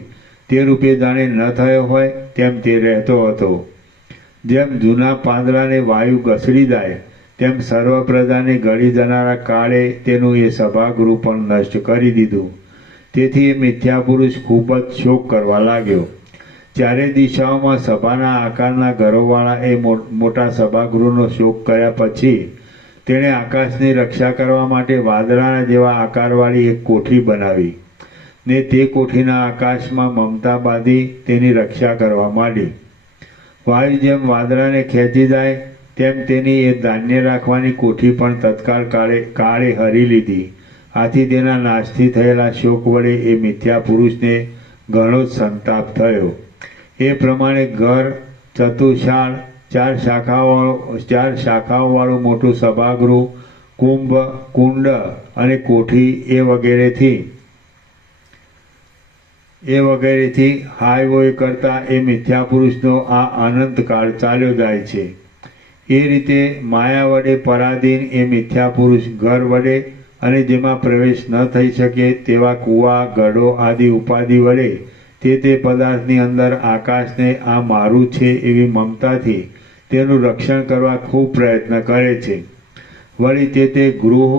તે રૂપે જાણે ન થયો હોય તેમ તે રહેતો હતો. જેમ જૂના પાંદડાને વાયુ ઘસડી જાય તેમ સર્વ પ્રજાને ગળી જનારા કાળે તેનું એ સભાગૃહ પણ નષ્ટ કરી દીધું. તેથી એ મિથ્યા પુરુષ ખૂબ જ શોક કરવા લાગ્યો. ચારે દિશાઓમાં સભાના આકારના ઘરોવાળા એ મોટા સભાગૃહનો શોક કર્યા પછી તેણે આકાશની રક્ષા કરવા માટે વાદળાના જેવા આકારવાળી એક કોઠી બનાવી ને તે કોઠીના આકાશમાં મમતા બાંધી તેની રક્ષા કરવા માંડી. વાયુ જેમ વાદળાને ખેંચી જાય તેમ તેની એ ધાન્ય રાખવાની કોઠી પણ તત્કાળ કાળે હરી લીધી. આથી તેના નાશથી થયેલા શોક વડે એ મિથ્યા પુરુષને ઘણો જ સંતાપ થયો. એ પ્રમાણે ઘર, ચતુશાળ, ચાર શાખાઓવાળું મોટું સભાગૃહ, કુંભ, કુંડ અને કોઠી એ વગેરેથી હાય હોય કરતા એ મિથ્યા પુરુષનો આ અનંત કાળ ચાલ્યો જાય છે. એ રીતે માયા વડે પરાધીન એ મિથ્યા પુરુષ ઘર વડે અને જેમાં પ્રવેશ ન થઈ શકે તેવા કૂવા, ગઢો આદિ ઉપાધિ વડે તે પદાર્થની અંદર આકાશને આ મારું છે એવી મમતાથી તેનું રક્ષણ કરવા ખૂબ પ્રયત્ન કરે છે. વળી તે ગૃહ,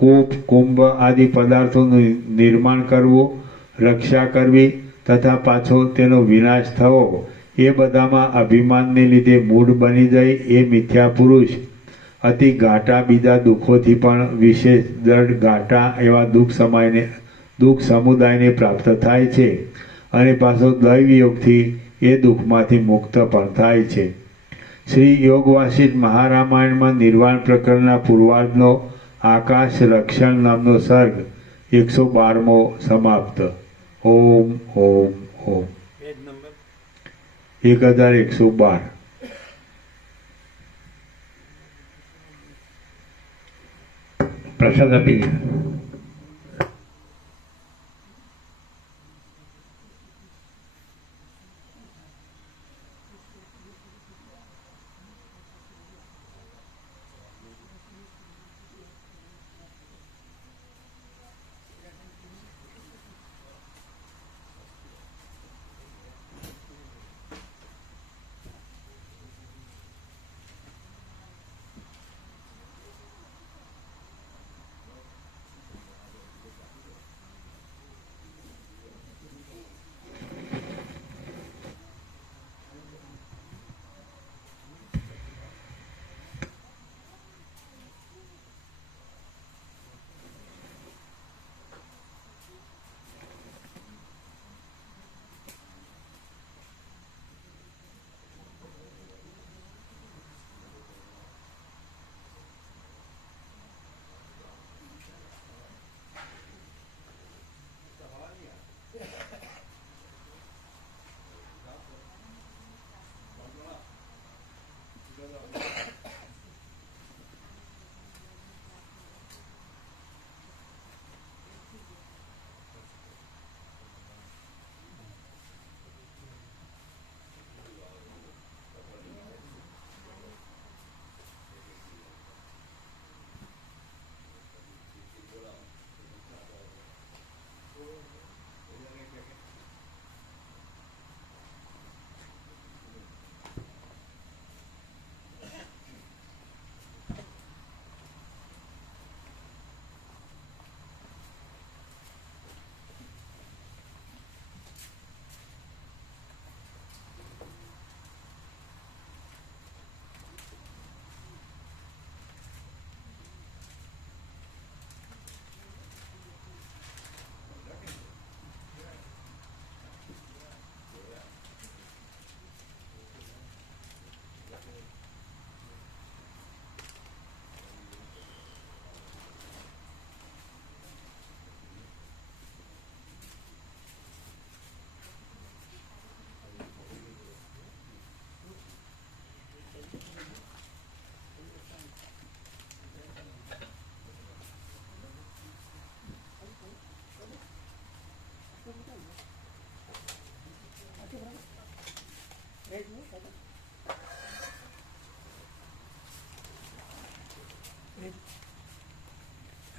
કૂપ, કુંભ આદિ પદાર્થોનું નિર્માણ કરવું, રક્ષા કરવી તથા પાછો તેનો વિનાશ થવો એ બધામાં અભિમાનને લીધે મૂઢ બની જાય એ મિથ્યા પુરુષ અતિ ઘાટા બીજા દુઃખોથી પણ વિશેષ દઢ ઘાટા એવા દુઃખ સમુદાયને પ્રાપ્ત થાય છે અને પાછો દૈવયોગથી એ દુઃખમાંથી મુક્ત પણ થાય છે. શ્રી યોગ વાસિષ્ઠ મહારામાયણમાં નિર્વાણ પ્રકરણના પૂર્વાર્ધનો આકાશ રક્ષણ નામનો સર્ગ 112મો સમાપ્ત. ઓમ ઓમ ઓમ. Page number 1112. પ્રસાદ આપી દે.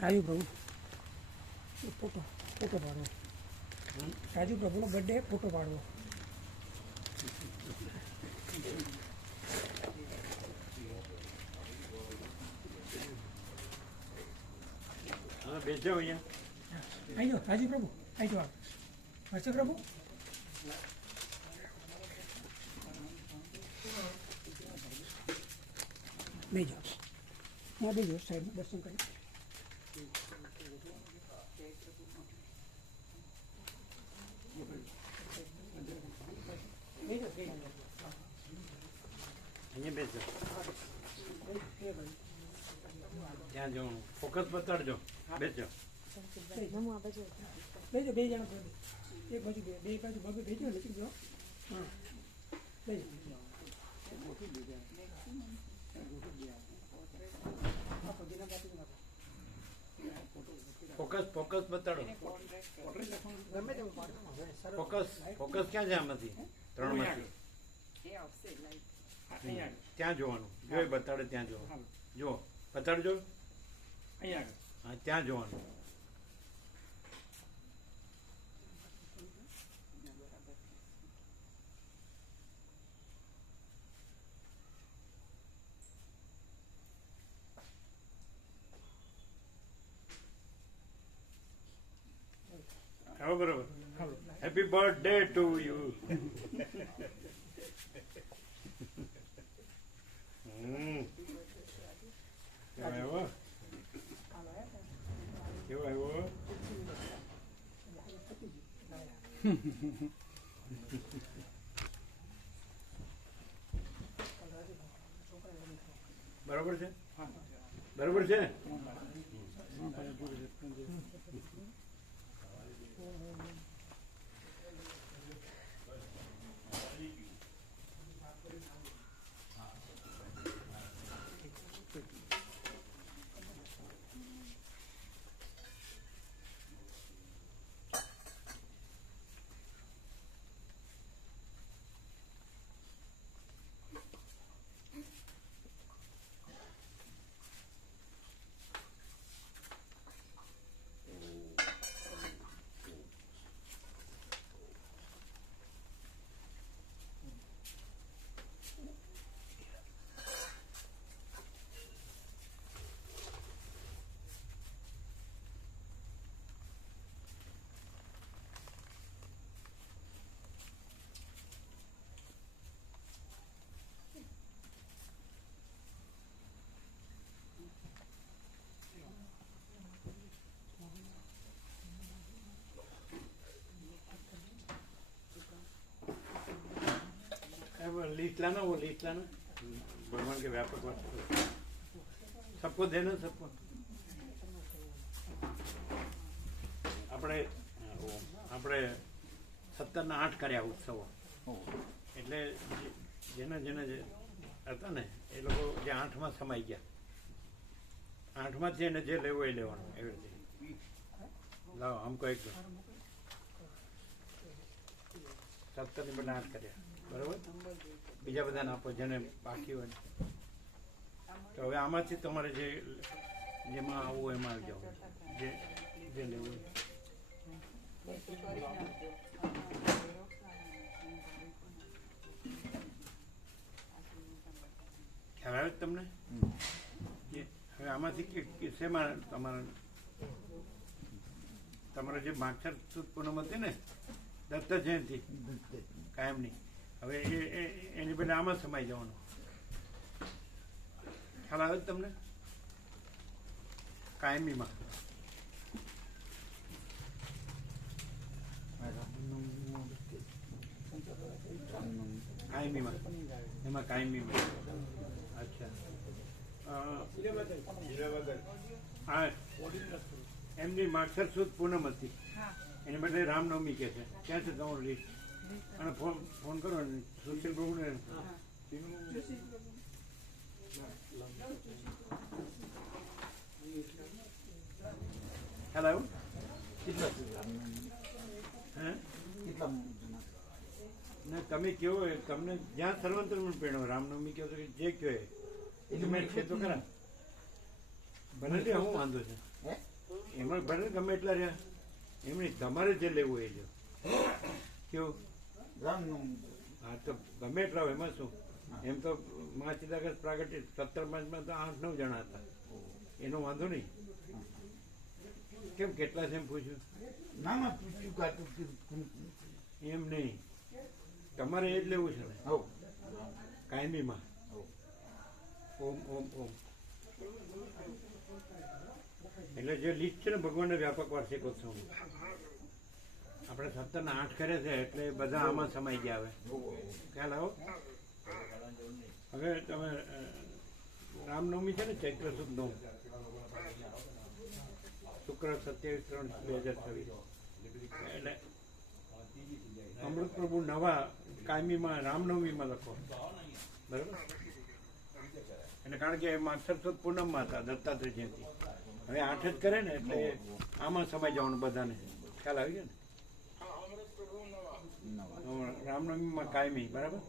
રાજુ પ્રભુ ફોટો ફોટો પાડવો રાજુ પ્રભુનો બર્થડે ફોટો પાડવો હા બેસજો અહીંયા આવી જાઓ રાજુ પ્રભુ આવી જાઓ હર્ષ પ્રભુ બેજો હા બેજો સાહેબ દર્શન કરી અહીંયા બેસજો ત્યાં જો ફોકસ બતાડજો બેસજો બેજો બે જણા પ્રભુ એક બાજુ બે બાજુ બગુ બેજો લખી દો હા બેજો ફોકસ ફોકસ બતાડો ફોકસ ફોકસ ક્યાં છે આમાંથી ત્રણમાંથી ત્યાં જોવાનું જો એ બતાડે ત્યાં જોવાનું જો બતાડજો હા ત્યાં જોવાનું હા બરોબર હેપી બર્થડે ટુ યુ કેવો આવ્યો કેવો આવ્યો બરોબર છે બરોબર છે लीट लाना वो लीट लाना भगवान के व्यापक वास्तव सबको देना सबको આપણે આપણે 17/8 કર્યા ઉત્સવો એટલે જેના જેના જે હતા ને એ લોકો જે 8માં સમાઈ ગયા 8માંથી એને જે લેવું એ લેવાનું એવી રીતે લાવો આમ કોઈ 17 ની બદલે 8 કર્યા બરોબર બીજા બધાને આપો જેને બાકી હોય તો હવે આમાંથી તમારે જે જેમાં આવવું એમાં આવી જાવ જે જે લેવું ખ્યાલ આવે તમને હવે આમાંથી શેમાં તમારા જે માગસર સુદ પૂનમ હતી ને દત્ત જયંતિ કાયમની હવે એની બદલે આમાં સમાઈ જવાનું ખ્યાલ આવે તમને કાયમીમાં કાયમીમાં એમાં કાયમીમાં અચ્છા હા એમની માગસર સુદ પૂનમ હતી એની બદલે રામનવમી કે છે ક્યાં છે તમારું લિસ્ટ અને ફોન કરો ને સુશીલ પ્રભુને ખ્યાલ આવ્યો હે ના તમે કેવો તમને જ્યાં સર્વંતર પેણો રામનવમી કહો તો જે કહો એ તમે છે તો ખરા બને હું વાંધો છે એમાં ભલે ગમે એટલા રહ્યા એમની તમારે જે લેવું એ લ્યો કેવું હા તો ગમે એટલા હોય એમાં શું એમ તો માચિદાગસ પ્રાગટ્ય 17 તો 8-9 જણા હતા એનો વાંધો નહીં કેમ કેટલા છે એમ પૂછ્યું એમ નહીં તમારે એ જ લેવું છે ને કાયમીમાં ઓમ ઓમ ઓમ એટલે જે લિસ્ટ છે ને ભગવાનના વ્યાપક વાર્ષિકોત્સવ આપણે 17 ને 8 કરે છે એટલે બધા આમાં સમાઈ ગયા હવે ખ્યાલ આવો હવે તમે રામનવમી છે ને ચૈત્ર સુદ 9 શુક્ર 27/3/2026 એટલે અમૃત પ્રભુ નવા કાયમીમાં રામનવમીમાં લખો બરાબર એટલે કારણ કે માગસર સુદ પૂનમમાં હતા દત્તાત્રેય જયંતિ હવે 8 જ કરે ને એટલે આમાં સમાઈ જવાનું બધાને ખ્યાલ આવી ગયો ને રામનવમીમાં કાયમી બરાબર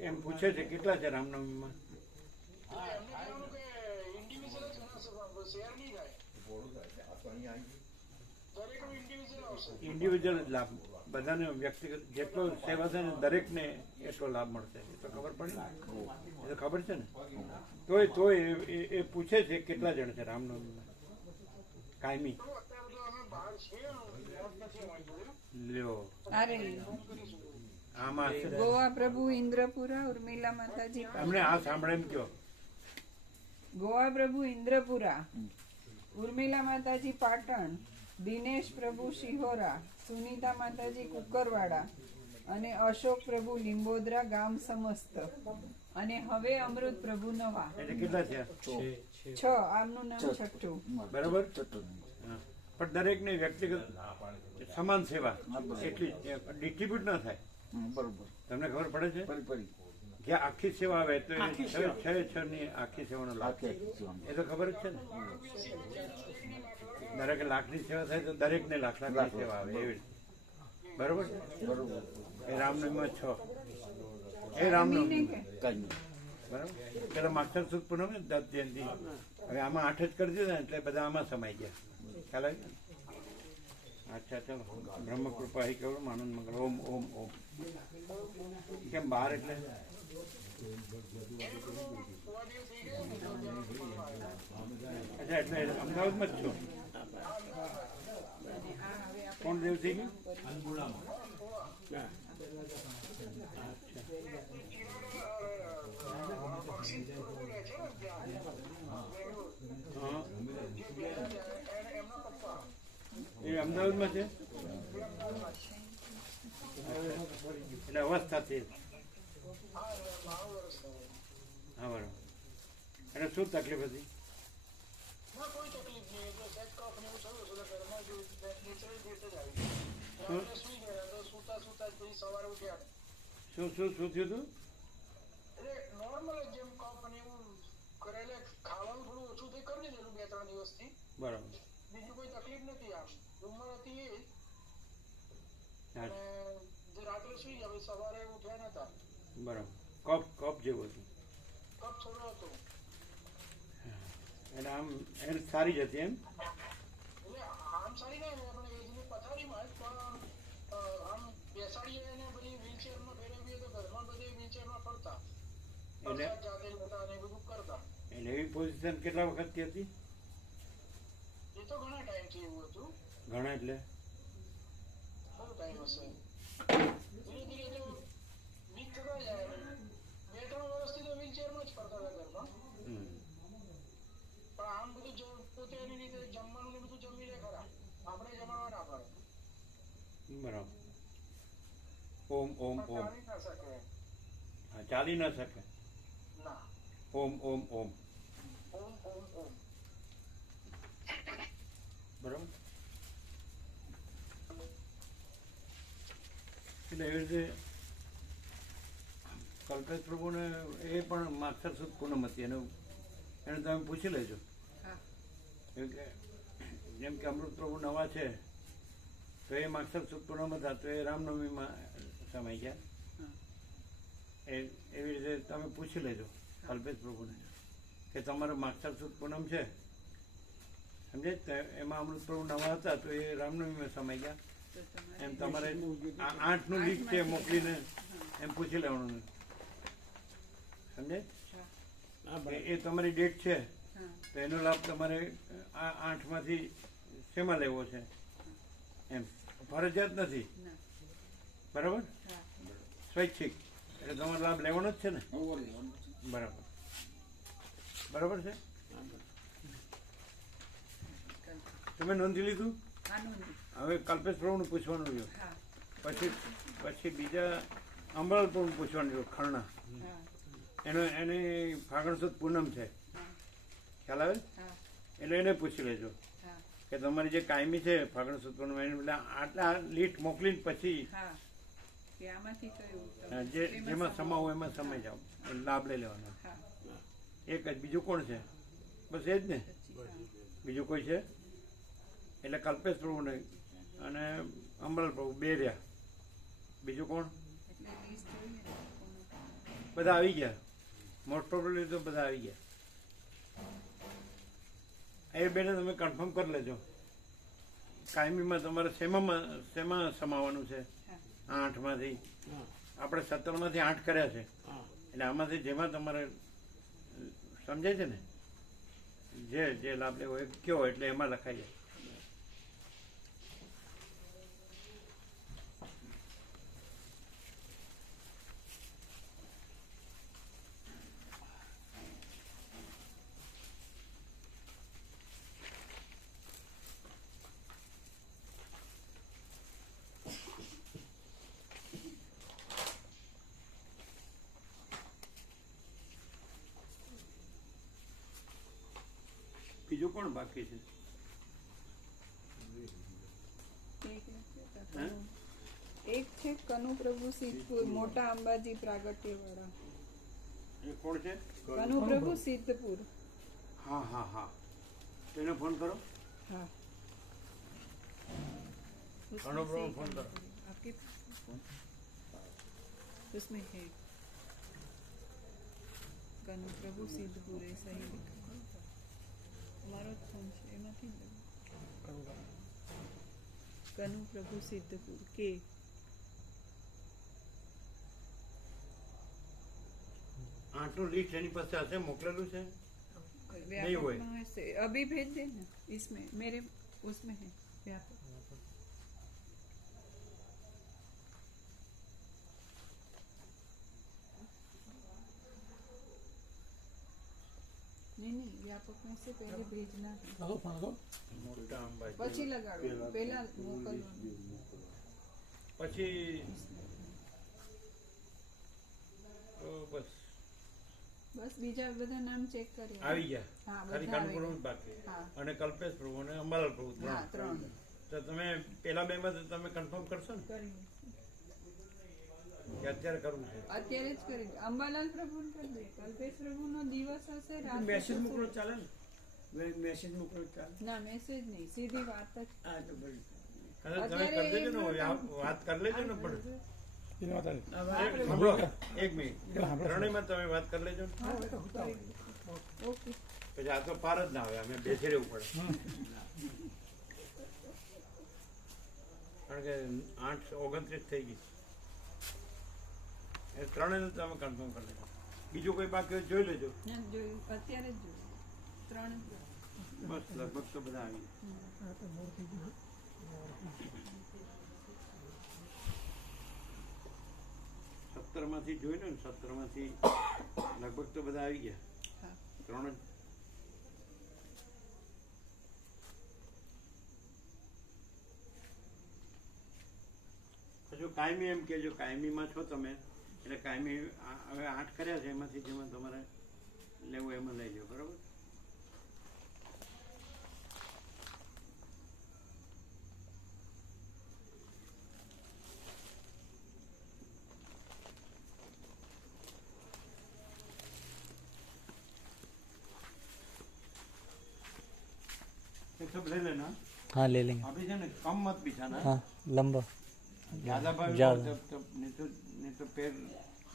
એમ પૂછે છે કેટલા છે રામનવમીમાં ઇન્ડિવિજ્યુઅલ લાભ બધાને વ્યક્તિગત જેટલો સેવા છે ને દરેકને એટલો લાભ મળશે એ તો ખબર પડી ને એ તો ખબર છે ને તોય એ પૂછે છે કેટલા જણ છે રામનવમીમાં કાયમી લ્યો આમાં ગોવા પ્રભુ ઇન્દ્રપુરા ઉર્મિલા માતાજી અમને આ સાંભળે એમ કયો ગોવા પ્રભુ ઇન્દ્રપુરા ઉર્મિલા માતાજી પાટણ દિનેશ પ્રભુ શિહોરા સુનીતા માતાજી કુકરવાડા અને અશોક પ્રભુ લીંબોદરા ગામ સમસ્ત અને હવે અમૃત પ્રભુ નવા એટલે કેટલા થયા 6 આમનું નામ છઠ્ઠું બરાબર હા. પણ દરેકને વ્યક્તિગત સમાન સેવા એટલી ડિસ્ટ્રીબ્યુટ ના થાય તમને ખબર પડે છે જ્યાં આખી સેવા આવે તો એ 6 ની આખી સેવાનો લાભ એ તો ખબર જ છે ને દરેક લાખની સેવા થાય તો દરેકને લાખની સેવા આવે એવી રીતે બરોબર એ રામનવમીમાં 6 એ રામનવમી બરાબર પેલા માગસર સુદ પૂનમ ને દત્ત જયંતિ હવે આમાં 8 જ કરી દીધા એટલે બધા આમાં સમાઈ ગયા ખ્યાલ આવી અચ્છા ચાલો બ્રહ્મ કૃપા હી કેવળ આનંદ મંગળ ઓમ ઓમ ઓમ કેમ બહાર એટલે અચ્છા એટલે અમદાવાદમાં જ છો કોણ દેવ થઈ ગયું એ અમદાવાદમાં છે એટલે અવસ્થાથી હા બરાબર એટલે શું તકલીફ હતી શું શું શું થયું હતું બરાબર બીજું કોઈ તકલીફ નથી આમ ઉંમર હતી એ હા અને જે રાત્રે સુઈ ગયા પછી સવારે ઉઠ્યા નતા બરાબર કફ કફ જેવું હતું કપ થોડો હતો એટલે આમ એને સારી જ હતી એમ એટલે આમ સારી ના આપણે એજની પથારીમાં જ પણ આમ બેસાડીએ અને બધી વ્હીલચેરમાં ફેરવીએ તો ઘરમાં બધી વ્હીલચેરમાં ફરતા એટલે જાતે લેતા અને બધું કરતા એટલે એવી પોઝિશન કેટલા વખતથી હતી એ તો ઘણા ટાઈમથી એવું હતું ઘણા એટલે બહુ ટાઈમ હશે ધીરે ધીરે તો વીક થતા જાય 2-3 વર્ષથી તો વ્હીલચેરમાં જ ફરતા હતા ઘરમાં હમ. પણ આમ બધું પોતે એની રીતે જમવાનું ને બધું જમી લે ખરા આપણે જમવા ના પડે બરાબર ઓમ ઓમ ઓમ ચાલી ના શકે હા ચાલી ન શકે ના ઓમ ઓમ ઓમ ઓમ ઓમ ઓમ બરાબર એટલે એવી રીતે કલ્પેશ પ્રભુને એ પણ માગસર સુદ પૂનમ હતી એને તમે પૂછી લેજો કેમ કે જેમ કે અમૃત પ્રભુ નવા છે તો એ માગસર સુદ પૂનમ હતા તો એ રામનવમીમાં સમાઈ ગયા એવી રીતે તમે પૂછી લેજો કલ્પેશ પ્રભુને કે તમારો માગસર સુદ પૂનમ છે સમજે? તો એમાં અમૃત પ્રભુ નવા હતા તો એ રામનવમીમાં સમાઈ ગયા. તો તમારે એમ તમારે 8નું લિસ્ટ છે મોકલીને એમ પૂછી લેવાનું. સમજે? એ તમારી ડેટ છે હા તો એનો લાભ તમારે આ 8માંથી શેમાં લેવો છે એમ ફરજિયાત નથી. ના બરાબર? હા સ્વૈચ્છિક એટલે તમારે લાભ લેવાનો જ છે ને? બરાબર બરાબર છે. તમે નોંધી લીધું? કાનૂની હવે કલ્પેશ પ્રભુનું પૂછવાનું રહ્યું. હા પછી બીજા અંબાલાલ પ્રભુનું પૂછવાનું રહ્યું. ખરણા હા એને ફાગણ સુદ પૂનમ છે, હા ખ્યાલ આવે? હા એટલે એને પૂછી લેજો હા કે તમારી જે કાયમી છે ફાગણ સુદ પૂનમ એને એટલે આટલા લીટ મોકલીને પછી હા કે આમાંથી કયું જે જેમાં સમાવો એમાં સમાઈ જાઓ એટલે લાભ લઈ લેવાનો. હા એક જ. બીજું કોણ છે? બસ એ જ ને? બીજું કોઈ છે? એટલે કલ્પેશ પ્રભુ નહીં અને અંબાલાલ પ્રભુ બે રહ્યા. બીજું કોણ? એટલે લિસ્ટ જોઈએ ને કોનું. બધા આવી ગયા. મોસ્ટ પ્રોબેબલી તો બધા આવી ગયા. એ બેને તમે કન્ફર્મ કરી લેજો કાયમીમાં તમારે શેમાં સમાવવાનું છે. હા 8માંથી આપણે 17માંથી 8 કર્યા છે એટલે આમાંથી જેમાં તમારે સમજાય છે ને જે લાભ લેવો એ કયો એટલે એમાં લખાઈ જાય. બીજું કોણ બાકી છે? એક છે કનુ પ્રભુ સિદ્ધપુર મોટા અંબાજી પ્રાગટ્યવાળા. એ કોણ છે? કનુ પ્રભુ સિદ્ધપુર. હા હા હા એને ફોન કરો. हाँ कनो प्रभु फोन करो. आपके उसमें है कनु प्रभु सिद्धपुर ऐसा ही लिखा हमारा फोन છે એમાંથી કનુ પ્રભુ સિદ્ધપુર કે આટલું લીસ્ટ એની પાસે હશે મોકલેલું છે नहीं हुए. से अभी भेज देना इसमें मेरे उसमें है व्यापक. नहीं व्यापक में से पहले भेजना है મોટા અંબાજી પછી લગાડો પહેલા મોકલવાનું પછી તો બસ બસ બીજા બધા નામ ચેક કરી આવી ગયા. હા ખાલી બધા કાનુ આવી પ્રભુ જ ગયા. બાકી હા અને કલ્પેશ પ્રભુ અને અંબાલાલ પ્રભુ હા ત્રણ. 3 તો તમે પેલા બે માં તમે કન્ફર્મ કરશો ને કરી કે અત્યારે કરવું છે? અત્યારે જ કરી દો. અંબાલાલ પ્રભુ કરી દે કલ્પેશ પ્રભુ નો દિવસ હશે રાત મેસેજ મોકલો ચાલે ને મેસેજ મોકલો ચાલે ના મેસેજ નહીં સીધી વાત જ હા તો બળી અને તમે અત્યારે કરી દેજો ને એ વાત કરી લેજો ને પણ હવે એક મિનિટ ત્રણેયમાં તમે વાત કરી લેજો ને. હા, કરી દો. ઓકે પછી આ તો પાર જ ના આવે અમે બેસી રહેવું પડે કારણ કે 8:29 થઈ ગઈ એ ત્રણેય તમે કન્ફર્મ કરી લેજો. બીજું કોઈ બાકી હોય તો જોઈ લેજો. ના જોયું અત્યારે જ જોયું 3 જ બસ લગભગ તો બધા આવી સત્તરમાંથી જોઈ લો ને 17માંથી લગભગ તો બધા આવી ગયા. હા 3 જ. હજુ કાયમી એમ કેજો કાયમીમાં છો તમે એટલે કાયમી હવે 8 કર્યા છે એમાંથી જેમાં તમારે લેવું એમાં લઈ જાઓ. બરાબર? ये सब ले लेना. हाँ ले लेंगे. अभी जो है कम मत बिछाना. हाँ लंबा ज्यादा भारी ज्यादा। तब नहीं तो पैर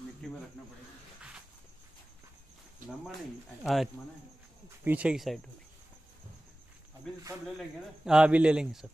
मिट्टी में रखना पड़ेगा. लंबा नहीं हाँ। माने पीछे की साइड. अभी बिल सब ले लेंगे ना। हाँ अभी ले लेंगे सब।